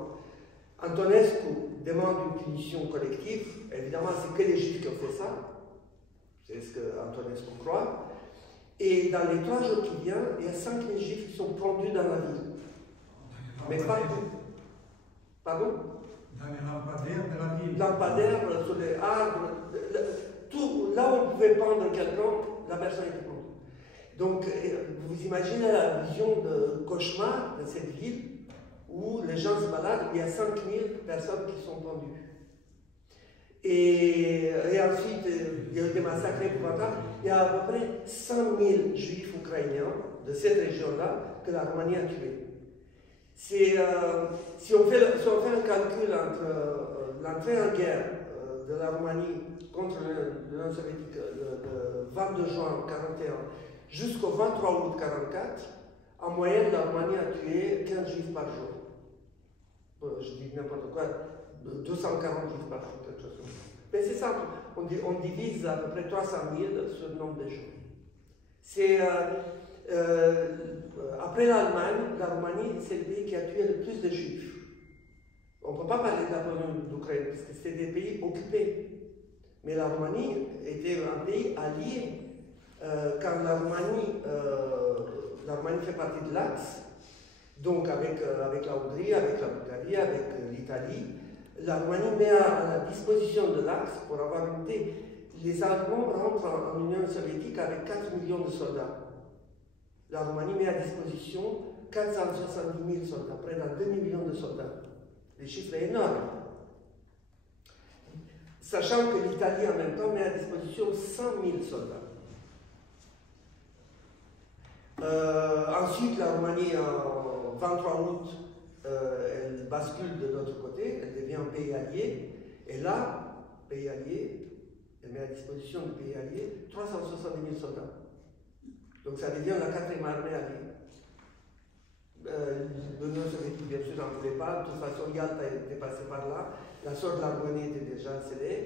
Antonescu demande une punition collective. Évidemment, c'est que les juifs qui ont fait ça. C'est ce qu'Antonescu croit. Et dans les 3 jours qui viennent, il y a 5 000 juifs qui sont pendus dans la ville. Mais partout. Pardon? Dans les lampadaires de la ville. Lampadaires, sur les arbres. Tout, là où on pouvait pendre quelqu'un, la personne était pendue. Donc, vous imaginez la vision de cauchemar de cette ville où les gens se baladent, il y a 5 000 personnes qui sont pendues. Et ensuite, il y a eu des massacres épouvantables. Il y a à peu près 100 000 juifs ukrainiens de cette région-là que la Roumanie a tués. Si on fait un calcul entre l'entrée en guerre de la Roumanie contre l'Union soviétique le 22 juin 1941 jusqu'au 23 août 1944, en moyenne, la Roumanie a tué 15 juifs par jour. Je dis n'importe quoi, 240 juifs par jour, quelque chose comme ça. Mais c'est simple, on divise à peu près 300 000 sur le nombre de jours. Après l'Allemagne, la Roumanie, c'est le pays qui a tué le plus de juifs. On ne peut pas parler de la Pologne ou d'Ukraine, parce que c'était des pays occupés. Mais la Roumanie était un pays allié. Quand la Roumanie fait partie de l'Axe, donc avec la Hongrie, avec la Bulgarie, avec l'Italie, la Roumanie met à la disposition de l'Axe, pour avoir une idée, les Allemands rentrent en Union soviétique avec 4 millions de soldats. La Roumanie met à disposition 470 000 soldats, près d'un demi-million de soldats. Les chiffres énormes. Sachant que l'Italie en même temps met à disposition 100 000 soldats. Ensuite, la Roumanie, en 23 août, elle bascule de l'autre côté, elle devient un pays allié, et là, pays allié, elle met à disposition du pays allié 370 000 soldats. Donc ça devient la 4e armée alliée. L'Union soviétique, bien sûr, n'en voulait pas. De toute façon, Yalta était passé par là. La sorte de la Roumanie était déjà scellée.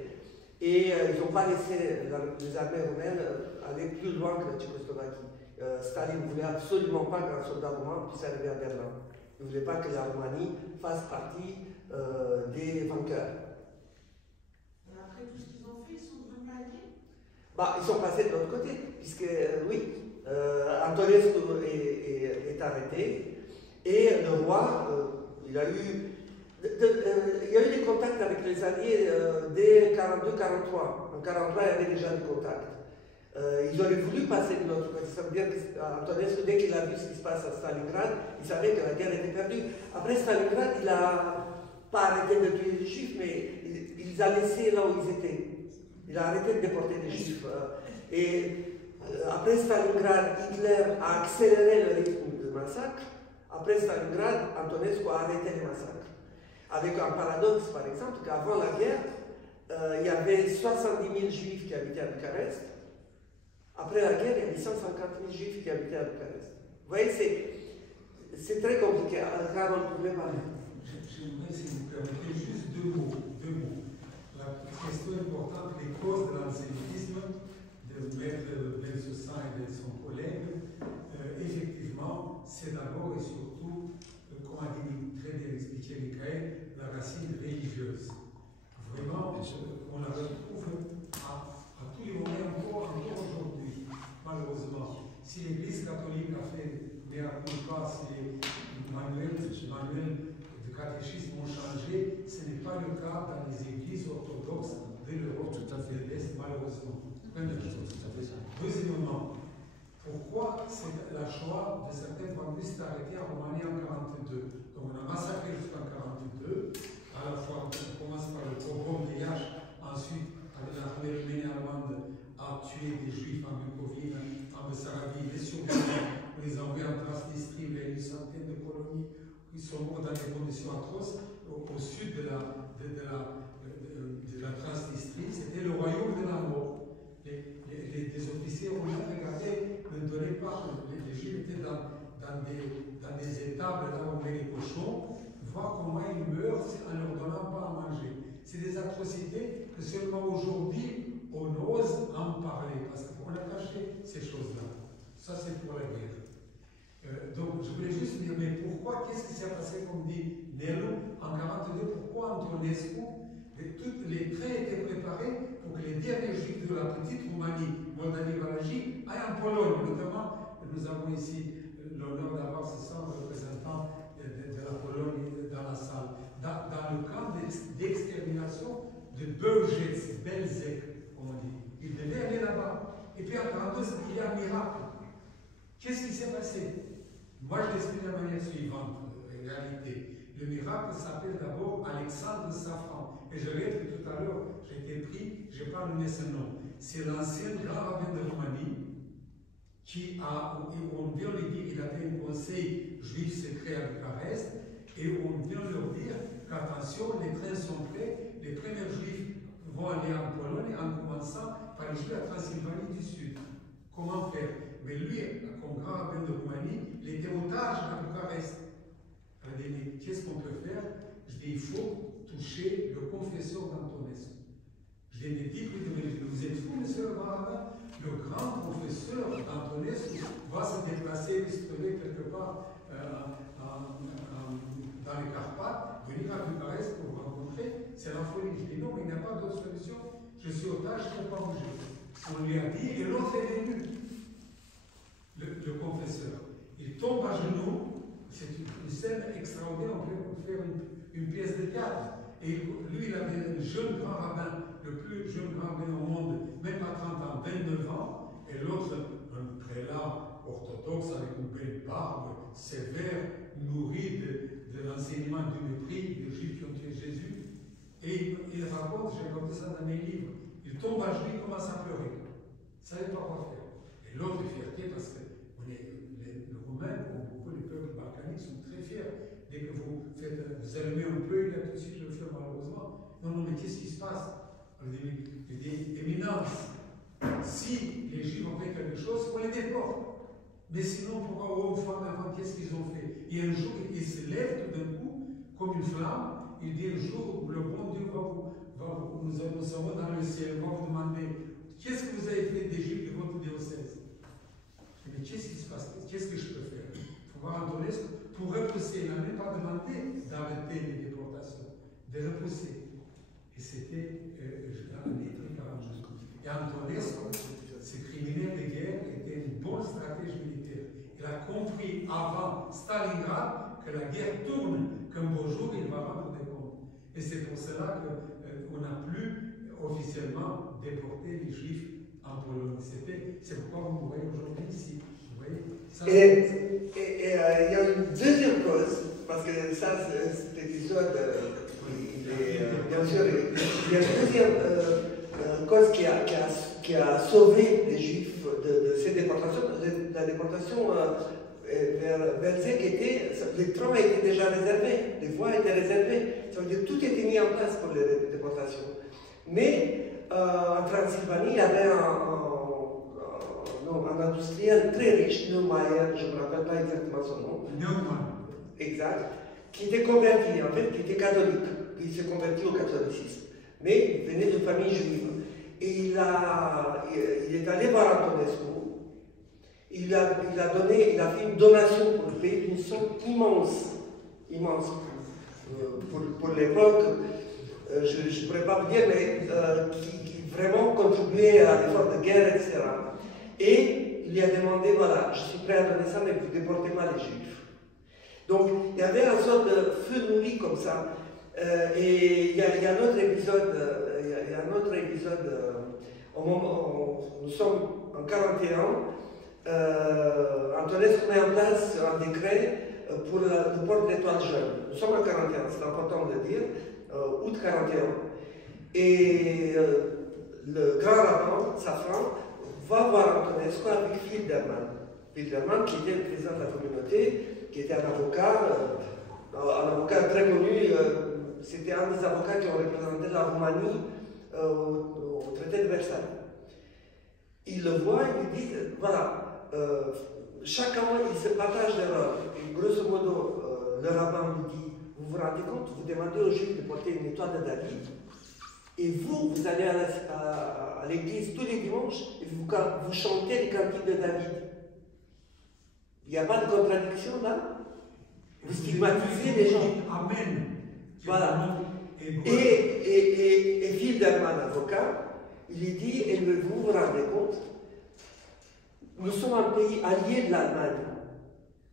Et ils n'ont pas laissé les armées roumaines aller plus loin que la Tchécoslovaquie. Staline ne voulait absolument pas qu'un soldat roumain puisse arriver à Berlin. Il ne voulait pas que la Roumanie fasse partie des vainqueurs. Après tout ce qu'ils ont fait, ils sont devenus alliés? Ils sont passés de l'autre côté, puisque, oui, Antonescu est arrêté. Et le roi, il y a eu des contacts avec les alliés dès 1942-1943. En 1943, il y avait déjà des contacts. Ils auraient voulu passer de l'autre côté. Ça veut dire qu'Antonescu, dès qu'il a vu ce qui se passe à Stalingrad, il savait que la guerre était perdue. Après Stalingrad, il n'a pas arrêté de tuer les juifs, mais il les a laissés là où ils étaient. Il a arrêté de déporter les juifs. Après Stalingrad, Hitler a accéléré le rythme de massacre. Après Stalingrad, Antonescu a arrêté les massacres. Avec un paradoxe, par exemple, qu'avant la guerre, il y avait 70 000 juifs qui habitaient à Bucarest. Après la guerre, il y avait 150 000 juifs qui habitaient à Bucarest. Vous voyez, c'est très compliqué. Car on pouvait parler. J'aimerais, si vous permettez, juste deux mots. La question importante, les causes de l'antisémitisme, de Maître Bensoussan et de son collègue, effectivement, c'est d'abord et surtout, comme a dit très bien expliqué Michael, la racine religieuse. Vraiment, on la retrouve à tous les moments, encore aujourd'hui, malheureusement. Si l'Église catholique a fait mea culpa, si les manuels de catéchisme ont changé, ce n'est pas le cas dans les églises orthodoxes de l'Europe de l'Est, malheureusement. Deuxièmement, pourquoi la Shoah de certaines familles s'est arrêtée en Roumanie en 1942? Donc on a massacré jusqu'en 1942, à la fois on commence par le pogrom de Iași, ensuite avec l'armée roumaine allemande a tué des juifs en Bucovine, en Bessarabie, les survivants, on les a envoyés en Transnistrie, il y a une centaine de colonies qui sont morts dans des conditions atroces. Au sud de la Transnistrie, c'était le royaume de la mort. Les officiers roumains regardaient, ne donnaient pas, les juifs étaient dans des étables là où on met les cochons, voir comment ils meurent en ne leur donnant pas à manger. C'est des atrocités que seulement aujourd'hui on ose en parler, parce qu'on a caché ces choses-là. Ça, c'est pour la guerre. Donc, je voulais juste dire, mais pourquoi, qu'est-ce qui s'est passé, comme dit Nello, en 1942, pourquoi Antonescu, tous les traits étaient préparés pour que les derniers juifs de la petite Roumanie, Moldavie-Valagie, aillent en Pologne, notamment, nous avons ici l'honneur d'avoir 600 représentants de la Pologne dans la salle, dans le camp d'extermination de Belzec, comme on dit. Ils devaient aller là-bas. Et puis en 1942, il y a un miracle. Qu'est-ce qui s'est passé? Moi, je l'explique de la manière suivante, en réalité. Le miracle s'appelle d'abord Alexandre Safran. Et je l'ai dit tout à l'heure, j'ai été pris, je n'ai pas nommé ce nom. C'est l'ancien grand rabbin de Roumanie qui a, on vient lui dire qu'il avait un conseil juif secret à Bucarest, et on vient leur dire qu'attention, les trains sont prêts, les premiers juifs vont aller en Pologne en commençant par les juifs à Transylvanie du Sud. Comment faire? Mais lui, comme grand rabbin de Roumanie, il était otage à Bucarest. Elle a dit, mais qu'est-ce qu'on peut faire? Je dis, il faut toucher le confesseur d'Antonescu. Je lui ai dit, vous êtes fou, monsieur le grand rabbin? Le grand professeur d'Antonescu va se déplacer, se trouver quelque part dans les Carpates, venir à Bucarest pour vous rencontrer. C'est la folie. Je dis, non, mais il n'y a pas d'autre solution. Je suis otage, je ne peux pas bouger. On lui a dit, et l'autre est venu. Le confesseur. Il tombe à genoux, c'est une scène extraordinaire, on peut faire une pièce de théâtre. Et lui, il avait un jeune grand rabbin, le plus jeune grand rabbin au monde, même pas 30 ans, 29 ans, et l'autre, un prélat orthodoxe avec une belle barbe, sévère, nourri de l'enseignement du mépris des Juifs qui ont tué Jésus. Et il raconte, j'ai raconté ça dans mes livres, il tombe à genoux, il commence à pleurer. Il ne savait pas quoi faire. Et l'autre est fierté parce que les Roumains, comme beaucoup les peuples balkaniques, sont très fiers. Dès que vous allumez un peu, il a tout de suite le feu, malheureusement. Non, non, mais qu'est-ce qui se passe? Il dit, éminence, si les Juifs ont fait quelque chose, on les déporte. Mais sinon, pourquoi hommes, femmes, enfants, qu'est-ce qu'ils ont fait? Et un jour, il se lève tout d'un coup, comme une flamme, il dit, un jour, le bon Dieu nous serons dans le ciel, va vous demander, qu'est-ce que vous avez fait des Juifs de votre diocèse? Mais qu'est-ce qui se passe? Qu'est-ce que je peux faire? Il faut voir Antonescu pour repousser. Il n'a même pas demandé d'arrêter les déportations, de repousser. Et c'était en été 42. Et Antonescu, ce criminel de guerre, était une bonne stratégie militaire. Il a compris avant Stalingrad que la guerre tourne, qu'un beau jour il va rendre des comptes. Et c'est pour cela qu'on n'a plus officiellement déporté les Juifs en Pologne. C'est pourquoi vous me voyez aujourd'hui ici. Vous voyez ça, et il y a une deuxième cause, parce que ça, cet épisode, bien sûr, il y a une deuxième cause qui a sauvé les Juifs de ces déportations. La déportation vers Belzec les trains étaient déjà réservés, les voies étaient réservées. Ça veut dire que tout était mis en place pour les déportations. Mais en Transylvanie, il y avait un industriel très riche, Neumayer, je ne me rappelle pas exactement son nom. Neumann. Exact. Qui était converti, en fait, qui était catholique, qui s'est converti au catholicisme. Mais il venait d'une famille juive. Et il est allé voir Antonescu. Il a fait une donation pour le pays d'une somme immense. Pour l'époque, je ne pourrais pas vous dire, mais qui vraiment contribuait à l'effort de guerre, etc. Et il lui a demandé, voilà, je suis prêt à donner ça, mais vous ne déportez pas les Juifs. Donc, il y avait un sorte de feu de nourri comme ça. Et il y a un autre épisode, au moment où nous sommes en 41, Antonescu met en place un décret pour le port de l'étoile jaune. Nous sommes en 41, c'est important de le dire, août 41. Et le grand rabbin, Safran, va voir Antonescu avec Filderman. Filderman, qui était le président de la communauté, qui était un avocat très connu, c'était un des avocats qui ont représenté la Roumanie au traité de Versailles. Il le voit et lui dit, voilà, chacun il se partage les rôles. Et grosso modo, le rabbin lui dit, vous vous rendez compte, vous demandez aux Juifs de porter une étoile de David, et vous allez à l'église tous les dimanches et vous chantez les cantiques de David. Il n'y a pas de contradiction là? Vous stigmatisez les gens. Amen. Voilà. Et Filderman, avocat, il lui dit, et vous vous rendez compte, nous sommes un pays allié de l'Allemagne.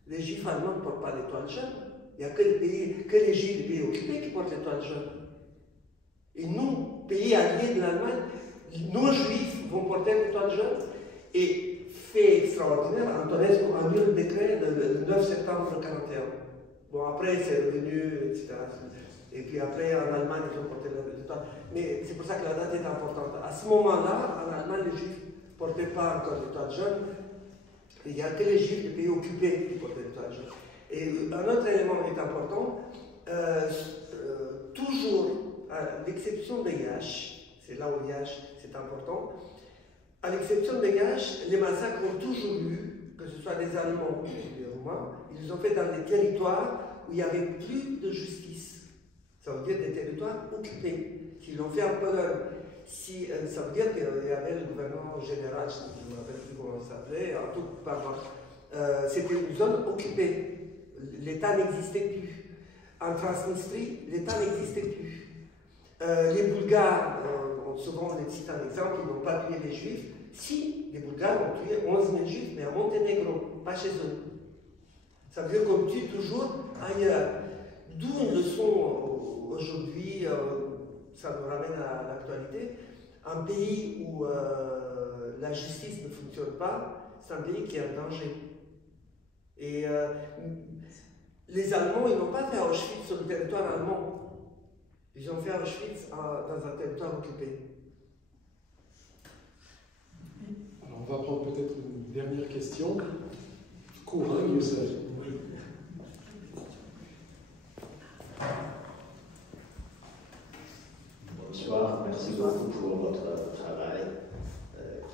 Les Juifs allemands ne portent pas l'étoile jaune. Il n'y a que les Juifs des pays occupés qui portent l'étoile jaune. Et nous, pays alliés de l'Allemagne, nos Juifs vont porter l'étoile jaune. Et fait extraordinaire, Antonescu a mis le décret le 9 septembre 1941. Bon, après, c'est revenu, etc. Et puis après, en Allemagne, ils ont porté l'étoile. Mais c'est pour ça que la date est importante. À ce moment-là, en Allemagne, les Juifs ne portaient pas encore l'étoile jaune. Il n'y a que les Juifs des pays occupés qui portaient l'étoile jaune. Et un autre élément est important, toujours, à l'exception de Iași, c'est là où Iași c'est important, à l'exception de Iași, les massacres ont toujours eu, que ce soit des Allemands ou des Roumains, ils les ont fait dans des territoires où il n'y avait plus de justice. Ça veut dire des territoires occupés. S'ils l'ont fait en Pologne, ça veut dire qu'il y avait le gouvernement général, je ne me rappelle plus comment il s'appelait, en tout cas, c'était une zone occupée. L'État n'existait plus. En Transnistrie, l'État n'existait plus. Les Bulgares, souvent on les cite un exemple, ils n'ont pas tué les Juifs. Si, les Bulgares ont tué 11 000 Juifs, mais à Monténégro, pas chez eux. Ça veut dire qu'on tue toujours ailleurs. D'où une leçon aujourd'hui, ça nous ramène à l'actualité. Un pays où la justice ne fonctionne pas, c'est un pays qui est en danger. Et les Allemands, ils n'ont pas fait Auschwitz sur le territoire allemand. Ils ont fait Auschwitz dans un territoire occupé. Alors on va prendre peut-être une dernière question. Courant, Youssef. Bonsoir, merci beaucoup pour votre travail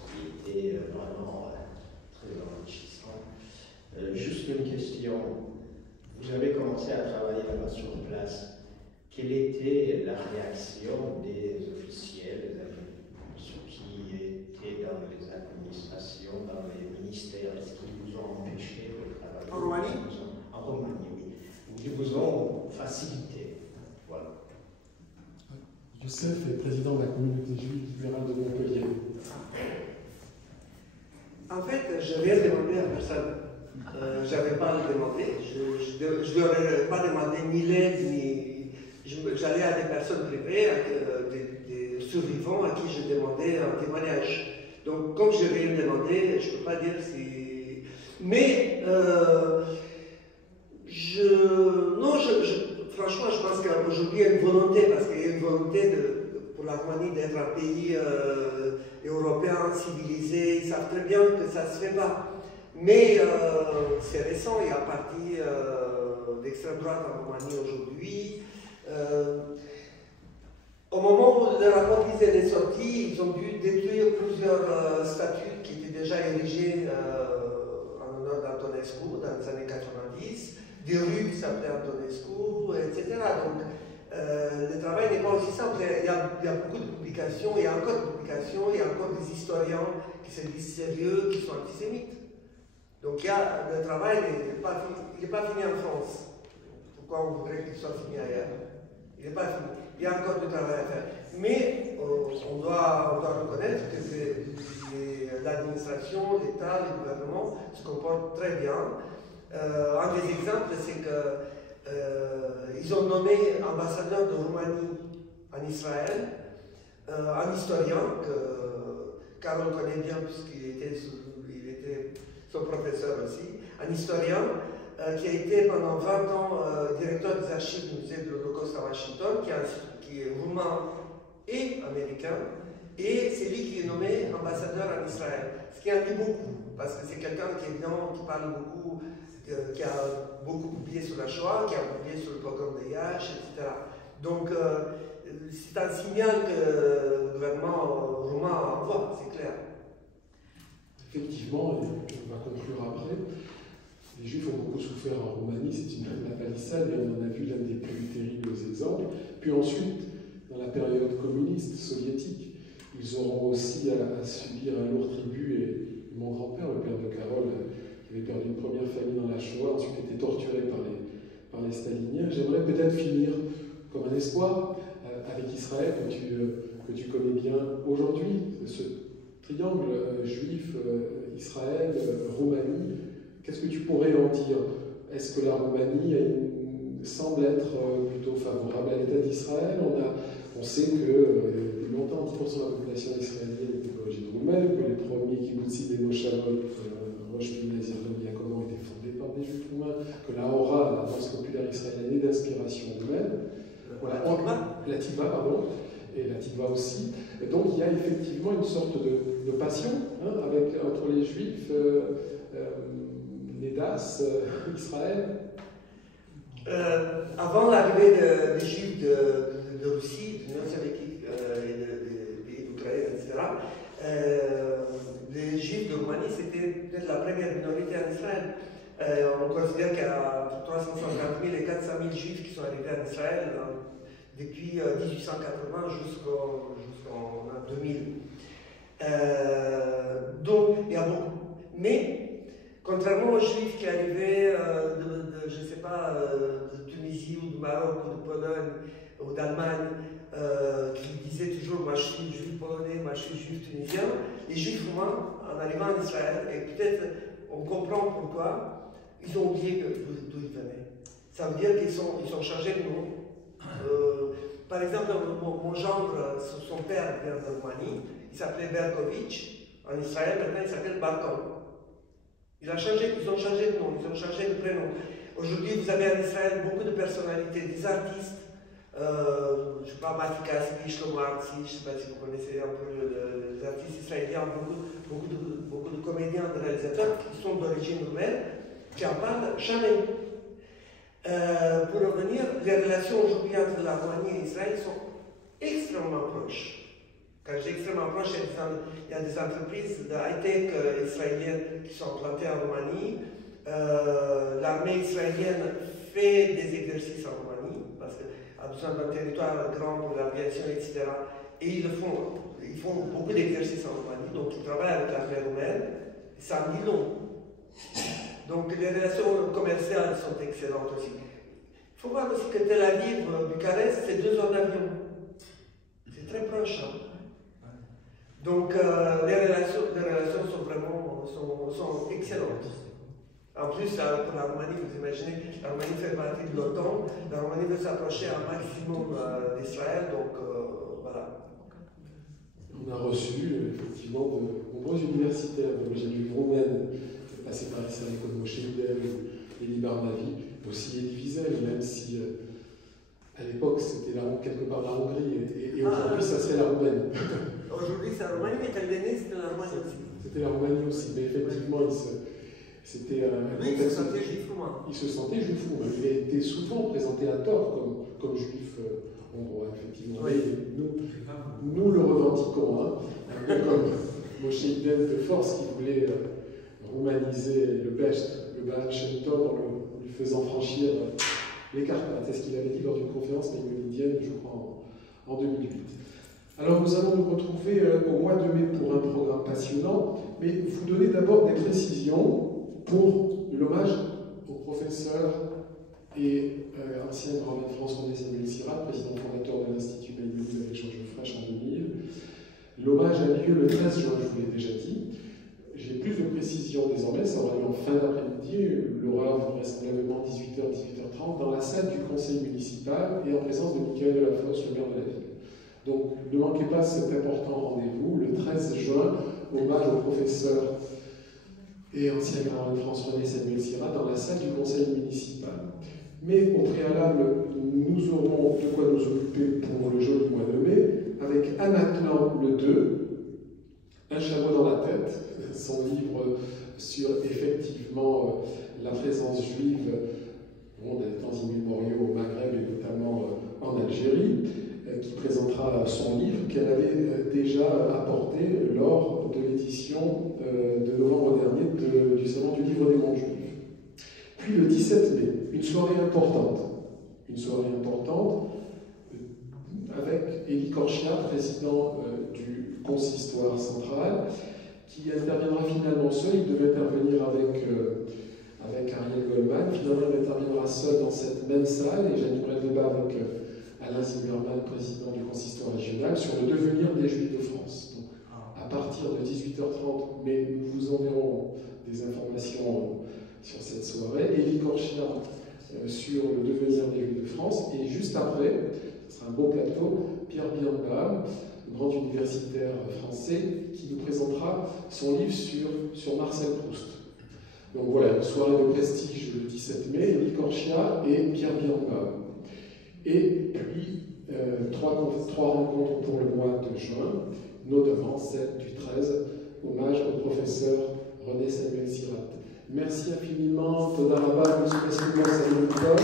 qui était vraiment très enrichissant. Juste une question. Vous avez commencé à travailler là-bas sur place. Quelle était la réaction des officiels, ceux qui étaient dans les administrations, dans les ministères? Est-ce qu'ils vous ont empêché de travailler? En Roumanie? En Roumanie, oui. Ou ils vous ont facilité? Voilà. Youssef est président de la communauté juive libérale de Montpellier. En fait, je n'ai rien demandé à personne. Je n'avais pas à le demander. Je ne leur ai pas demandé ni l'aide, ni. J'allais à des personnes privées, des survivants à qui je demandais un témoignage. Donc, comme je n'ai rien demandé, je ne peux pas dire si. Mais. Franchement, je pense qu'aujourd'hui, il y a une volonté, parce qu'il y a une volonté pour la Roumanie d'être un pays européen, civilisé. Ils savent très bien que ça ne se fait pas. Mais c'est récent, il y a un parti d'extrême droite en Roumanie aujourd'hui. Au moment où le rapport Wiesel est sorti, ils ont dû détruire plusieurs statues qui étaient déjà érigées en honneur d'Antonescu dans les années 90, des rues qui s'appelaient Antonescu, etc. Donc, le travail n'est pas aussi simple. Il y a beaucoup de publications, il y a encore des publications, il y a encore des historiens qui se disent sérieux, qui sont antisémites. Donc le travail n'est pas fini en France. Pourquoi on voudrait qu'il soit fini ailleurs? Il n'est pas fini. Il y a encore du travail à faire. Mais on doit reconnaître que l'administration, l'État, le gouvernement se comportent très bien. Un des exemples, c'est qu'ils ont nommé ambassadeur de Roumanie en Israël un historien que Carole connaît bien puisqu'il était son professeur aussi, un historien qui a été pendant 20 ans directeur des archives du musée de l'Holocauste à Washington, qui est roumain et américain, et c'est lui qui est nommé ambassadeur en Israël. Ce qui en dit beaucoup, parce que c'est quelqu'un qui est bien, qui parle beaucoup, qui a beaucoup publié sur la Shoah, qui a publié sur le pogrom de Yash, etc. Donc c'est un signal que le gouvernement roumain envoie, c'est clair. Effectivement, et on va conclure après, les Juifs ont beaucoup souffert en Roumanie, c'est la palissade, et on en a vu l'un des plus terribles exemples. Puis ensuite, dans la période communiste, soviétique, ils auront aussi à subir un lourd tribut, et mon grand-père, le père de Carole, qui avait perdu une première famille dans la Shoah, ensuite été torturé par les staliniens. J'aimerais peut-être finir comme un espoir avec Israël, que tu connais bien aujourd'hui, ce triangle juif, Israël, Roumanie. Qu'est-ce que tu pourrais en dire? Est-ce que la Roumanie semble être plutôt favorable à l'État d'Israël? On sait que longtemps 10% de la population israélienne était d'origine roumaine, que les premiers kibbutzim et moshavot, Rosh Pinez, Yaakov, ont été fondés par des Juifs roumains, que la Hora, la danse populaire israélienne, est d'inspiration roumaine. Voilà. La Tiva, pardon. Et la Tikva aussi. Et donc il y a effectivement une sorte de passion entre les Juifs, Nédas, Israël. Avant l'arrivée des Juifs de Russie, de l'Union soviétique et des pays d'Ukraine, etc., les Juifs de Roumanie, c'était peut-être la première minorité en Israël. On considère qu'il y a 350 000 et 400 000 Juifs qui sont arrivés en Israël depuis 1880 jusqu'en 2000. Donc, il y a beaucoup. Mais, contrairement aux Juifs qui arrivaient je ne sais pas, de Tunisie ou du Maroc ou de Pologne ou d'Allemagne, qui disaient toujours « moi je suis juif polonais, moi je suis juif tunisien », les Juifs roumains, en arrivant en Israël, et peut-être on comprend pourquoi, ils ont oublié d'où ils venaient. Ça veut dire qu'ils sont chargés de nom. Par exemple, mon gendre, son père vient de Roumanie, il s'appelait Berkovitch, en Israël, maintenant il s'appelle Barton. Ils ont changé de nom, ils ont changé de prénom. Aujourd'hui, vous avez en Israël beaucoup de personnalités, des artistes, je ne sais pas, Mati Kaspi, Shlomo Artzi, je ne sais pas si vous connaissez un peu les artistes israéliens, beaucoup de comédiens, de réalisateurs qui sont d'origine roumaine, qui en parlent jamais. Pour revenir, les relations aujourd'hui entre la Roumanie et Israël sont extrêmement proches. Quand je dis extrêmement proches, il y a des entreprises de high-tech israéliennes qui sont implantées en Roumanie. L'armée israélienne fait des exercices en Roumanie parce qu'elle a besoin d'un territoire grand pour l'aviation, etc. Et ils font beaucoup d'exercices en Roumanie, donc ils travaillent avec l'armée roumaine. Ça en dit long. Donc les relations commerciales sont excellentes aussi. Il faut voir aussi que Tel Aviv, Bucarest, c'est 2 heures d'avion. C'est très proche. Hein? Donc les relations sont vraiment sont excellentes. En plus, pour la Roumanie, vous imaginez, la Roumanie fait partie de l'OTAN, la Roumanie veut s'approcher un maximum d'Israël, donc voilà. On a reçu effectivement de nombreux universitaires d'origine roumaine, passés par Israël comme Moshe Hidel et Libar Navi, aussi Elie Wiesel, même si à l'époque c'était quelque part la Hongrie, et aujourd'hui ça serait la Roumanie. Aujourd'hui c'est la Roumanie, mais quand il est né c'était la Roumanie aussi. C'était la Roumanie aussi, mais effectivement c'était lui, il se sentait juif roumain. Il se sentait juif roumain. Il a été souvent présenté à tort comme juif bon droit, effectivement. Nous le revendiquons, hein, un peu comme Moshe Idem de Force qui voulait roumaniser le Baal Shem Tov en lui faisant franchir les Carpates. C'est ce qu'il avait dit lors d'une conférence maïmonidienne, je crois, en 2008. Alors nous allons nous retrouver au mois de mai pour un programme passionnant, mais vous donner d'abord des précisions pour l'hommage au professeur et ancien rabbin de France René Samuel Sirat, président fondateur de l'Institut Maïmonide avec Georges Frêche en 2000. L'hommage a lieu le 13 juin, je vous l'ai déjà dit. J'ai plus de précisions désormais, ça aura lieu en fin d'après-midi, l'horaire vraisemblablement 18h, 18h30, dans la salle du conseil municipal et en présence de Michael Delafosse, le maire de la ville. Donc ne manquez pas cet important rendez-vous, le 13 juin, hommage au professeur et ancien grand de France René Samuel Sirat dans la salle du conseil municipal. Mais au préalable, nous aurons de quoi nous occuper pour le joli mois de mai, avec Anne Atlan le 2, Un chameau dans la tête, son livre sur effectivement la présence juive dans les temps immémoriaux au Maghreb et notamment en Algérie, qui présentera son livre qu'elle avait déjà apporté lors de l'édition de novembre dernier du Salon du Livre des Mondes Juifs. Puis le 17 mai, une soirée importante avec Élie Korchia, président du consistoire central, qui interviendra finalement seul. Il devait intervenir avec Ariel Goldman. Finalement, il interviendra seul dans cette même salle et j'animerai le débat avec Alain Zimmerman, président du consistoire régional, sur le devenir des Juifs de France. Donc, à partir de 18h30, mais nous vous enverrons des informations sur cette soirée. Élie Korchia sur le devenir des Juifs de France. Et juste après, ce sera un beau plateau, Pierre Birnbaum, grand universitaire français, qui nous présentera son livre sur Marcel Proust. Donc voilà, une soirée de prestige le 17 mai, Élie Korchia et Pierre Birnbaum. Et puis, trois rencontres pour le mois de juin, notamment celle du 13, hommage au professeur René Samuel Sirat. Merci infiniment, Toda Rabba, M. Président Samuel Paul.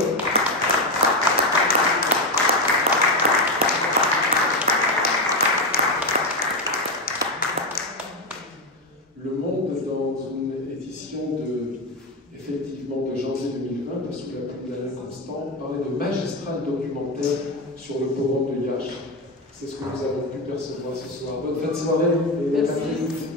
Le Monde, dans une édition effectivement de janvier 2020, sous la plume d'Alain Constant, parlait de magistral documentaire sur le pogrom de Yach. C'est ce que nous avons pu percevoir ce soir. Bonne fin de soirée. Merci.